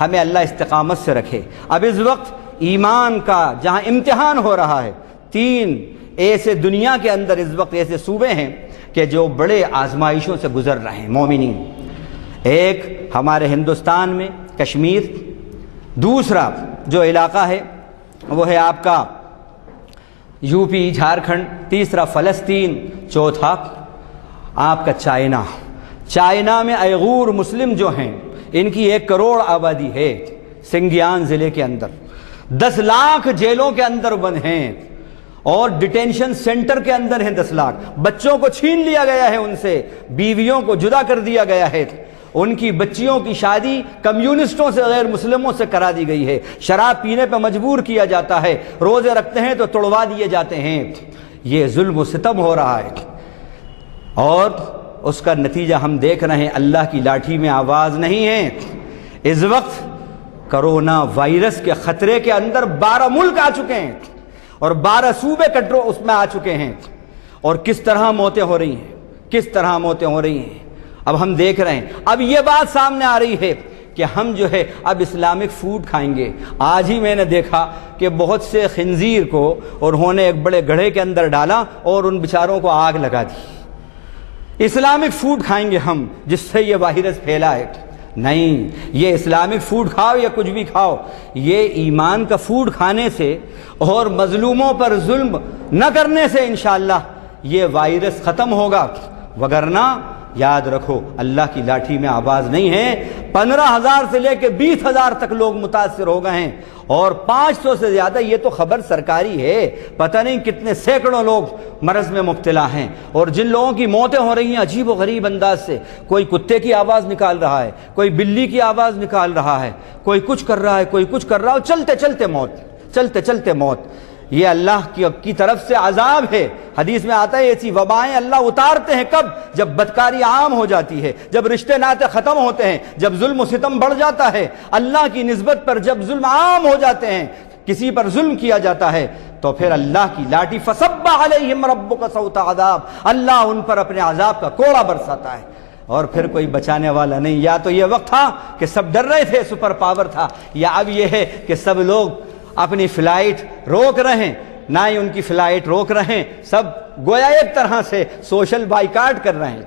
ہمیں اللہ استقامت سے رکھے۔ اب اس وقت ایمان کا جہاں امتحان ہو رہا ہے، 3 ایسے دنیا کے اندر اس وقت ایسے صوبے ہیں کہ جو بڑے آزمائشوں سے گزر رہے ہیں مومنین۔ ایک ہمارے ہندوستان میں کشمیر، دوسرا جو علاقہ ہے وہ ہے آپ کا یو پی جھارکھنڈ، تیسرا فلسطین، چوتھا آپ کا چائنا میں ایغور مسلم جو ہیں ان کی 1 کروڑ آبادی ہے۔ سنگیان ضلع کے اندر 10 لاکھ جیلوں کے اندر بند ہیں اور ڈیٹینشن سینٹر کے اندر ہیں 10 لاکھ بچوں کو چھین لیا گیا ہے، ان سے بیویوں کو جدا کر دیا گیا ہے، ان کی بچیوں کی شادی کمیونسٹوں سے غیر مسلموں سے کرا دی گئی ہے، شراب پینے پہ مجبور کیا جاتا ہے، روزے رکھتے ہیں تو توڑوا دیے جاتے ہیں۔ یہ ظلم و ستم ہو رہا ہے اور اس کا نتیجہ ہم دیکھ رہے ہیں، اللہ کی لاٹھی میں آواز نہیں ہے۔ اس وقت کرونا وائرس کے خطرے کے اندر 12 ملک آ چکے ہیں اور 12 صوبے کنٹرول اس میں آ چکے ہیں، اور کس طرح موتیں ہو رہی ہیں، کس طرح موتیں ہو رہی ہیں۔ اب ہم دیکھ رہے ہیں، اب یہ بات سامنے آ رہی ہے کہ ہم جو ہے اب اسلامک فوڈ کھائیں گے۔ آج ہی میں نے دیکھا کہ بہت سے خنزیر کو اور انہوں نے ایک بڑے گڑھے کے اندر ڈالا اور ان بیچاروں کو آگ لگا دی۔ اسلامک فوڈ کھائیں گے ہم جس سے یہ وائرس پھیلا ہے؟ نہیں، یہ اسلامک فوڈ کھاؤ یا کچھ بھی کھاؤ، یہ ایمان کا فوڈ کھانے سے اور مظلوموں پر ظلم نہ کرنے سے انشاءاللہ یہ وائرس ختم ہوگا، وگرنہ یاد رکھو اللہ کی لاٹھی میں آواز نہیں ہے۔ 15,000 سے لے کے 20,000 تک لوگ متاثر ہو گئے ہیں اور 500 سے زیادہ، یہ تو خبر سرکاری ہے، پتہ نہیں کتنے سینکڑوں لوگ مرض میں مبتلا ہیں، اور جن لوگوں کی موتیں ہو رہی ہیں عجیب و غریب انداز سے، کوئی کتے کی آواز نکال رہا ہے، کوئی بلی کی آواز نکال رہا ہے، کوئی کچھ کر رہا ہے، کوئی کچھ کر رہا ہے، چلتے چلتے موت، چلتے چلتے موت۔ یہ اللہ کی طرف سے عذاب ہے۔ حدیث میں آتا ہے ایسی وبائیں اللہ اتارتے ہیں کب؟ جب بدکاری عام ہو جاتی ہے، جب رشتے ناطے ختم ہوتے ہیں، جب ظلم و ستم بڑھ جاتا ہے، اللہ کی نسبت پر جب ظلم عام ہو جاتے ہیں، کسی پر ظلم کیا جاتا ہے، تو پھر اللہ کی لاٹھی فصب علیہم ربک صوت عذاب، اللہ ان پر اپنے عذاب کا کوڑا برساتا ہے اور پھر کوئی بچانے والا نہیں۔ یا تو یہ وقت تھا کہ سب ڈر رہے تھے، سپر پاور تھا، یا اب یہ ہے کہ سب لوگ اپنی فلائٹ روک رہے ہیں، نہ ہی ان کی فلائٹ روک رہے ہیں، سب گویا ایک طرح سے سوشل بائیکاٹ کر رہے ہیں۔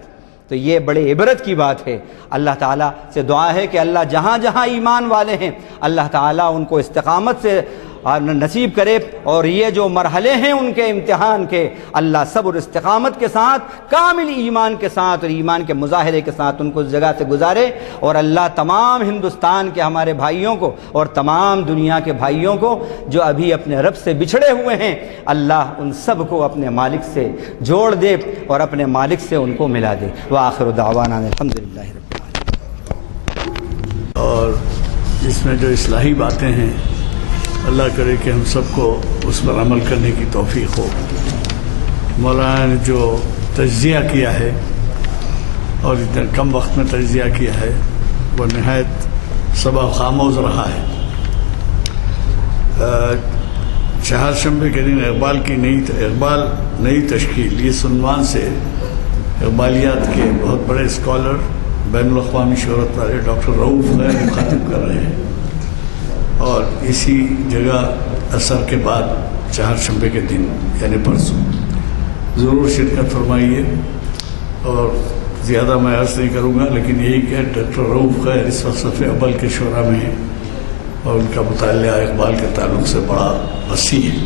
تو یہ بڑے عبرت کی بات ہے۔ اللہ تعالیٰ سے دعا ہے کہ اللہ جہاں جہاں ایمان والے ہیں اللہ تعالیٰ ان کو استقامت سے نصیب کرے، اور یہ جو مرحلے ہیں ان کے امتحان کے، اللہ صبر استقامت کے ساتھ، کامل ایمان کے ساتھ اور ایمان کے مظاہرے کے ساتھ ان کو اس جگہ سے گزارے، اور اللہ تمام ہندوستان کے ہمارے بھائیوں کو اور تمام دنیا کے بھائیوں کو جو ابھی اپنے رب سے بچھڑے ہوئے ہیں، اللہ ان سب کو اپنے مالک سے جوڑ دے اور اپنے مالک سے ان کو ملا دے۔ وآخر دعوانا الحمدللہ رب العالمین۔ اور اس میں جو اصلاحی باتیں ہیں اللہ کرے کہ ہم سب کو اس پر عمل کرنے کی توفیق ہو۔ مولانا نے جو تجزیہ کیا ہے اور اتنے کم وقت میں تجزیہ کیا ہے وہ نہایت سبق آموز رہا ہے۔ چہارشنبے کے دن اقبال کی نئی تشکیل، اس عنوان سے اقبالیات کے بہت بڑے اسکالر، بین الاقوامی شہرت والے ڈاکٹر رؤوف خیر مخاطب کر رہے ہیں، اور اسی جگہ عصر کے بعد چہارشنبے کے دن یعنی پرسوں ضرور شرکت فرمائیے۔ اور زیادہ میں عرض نہیں کروں گا، لیکن یہی کہ ڈاکٹر رؤوف خیر اس وقت صف اول کے شعراء میں ہیں اور ان کا مطالعہ اقبال کے تعلق سے بڑا وسیع ہے۔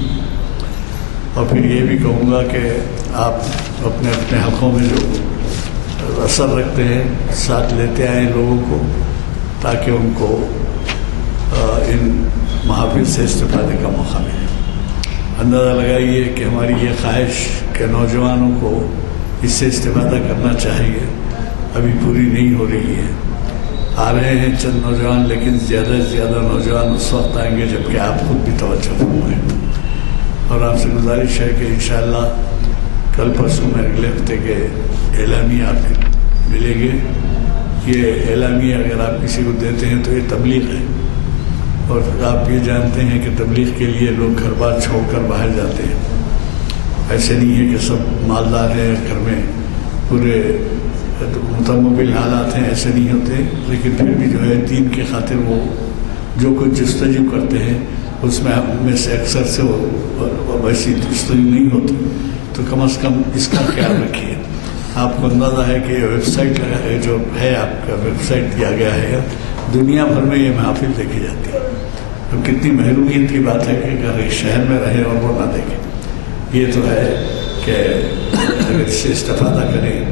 اور پھر یہ بھی کہوں گا کہ آپ اپنے اپنے حلقوں میں جو اثر رکھتے ہیں ساتھ لیتے آئیں لوگوں کو، تاکہ ان کو ان محافل سے استفادے کا موقع ملے۔ اندازہ لگائیے کہ ہماری یہ خواہش کہ نوجوانوں کو اس سے استفادہ کرنا چاہیے ابھی پوری نہیں ہو رہی ہے۔ آ رہے ہیں چند نوجوان، لیکن زیادہ سے زیادہ نوجوان اس وقت آئیں گے جب کہ آپ خود بھی توجہ فرمائیں۔ اور آپ سے گزارش ہے کہ انشاءاللہ کل پرسوں میں اگلے ہفتے کے اعلامیہ آپ ملیں گے۔ یہ اعلامیہ اگر آپ کسی کو دیتے ہیں تو یہ تبلیغ ہے، اور آپ یہ جانتے ہیں کہ تبلیغ کے لیے لوگ گھر بار چھوڑ کر باہر جاتے ہیں۔ ایسے نہیں ہے کہ سب مالدار ہیں، گھر میں پورے متمول حالات ہیں، ایسے نہیں ہوتے، لیکن پھر بھی جو ہے دین کی خاطر وہ جو کچھ جستجو کرتے ہیں اس میں ہم میں سے اکثر سے وہ ویسی جستجو نہیں ہوتی، تو کم از کم اس کا خیال رکھیے۔ آپ کو اندازہ ہے کہ ویب سائٹ لگا ہے، جو ہے آپ کا ویب سائٹ دیا گیا ہے، دنیا بھر میں یہ محافل دیکھی جاتی ہے۔ تو کتنی محرومیت کی بات ہے کہ اگر ایک شہر میں رہے اور وہ نہ دیکھیں۔ یہ تو ہے کہ اگر اس سے استفادہ کریں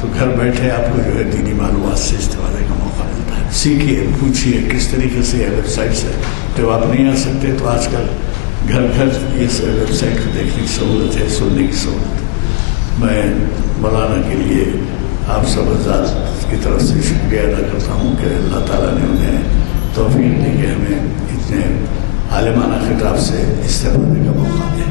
تو گھر بیٹھے آپ کو جو ہے دینی معلومات سے استفادے کا موقع ملتا ہے۔ سیکھیے، پوچھیے کس طریقے سے یہ ویب سائٹس ہے. جب آپ نہیں آ سکتے تو آج کل گھر گھر اس ویب سائٹ کو دیکھنے کی سہولت ہے، سننے کی سہولت ہے. میں مولانا کے لیے آپ سب حضرات کی طرف سے شکریہ ادا کرتا ہوں کہ اللہ تعالیٰ نے انہیں توفیق دی کہ ہمیں اتنے عالمانہ خطاب سے استفادے کا موقع دے.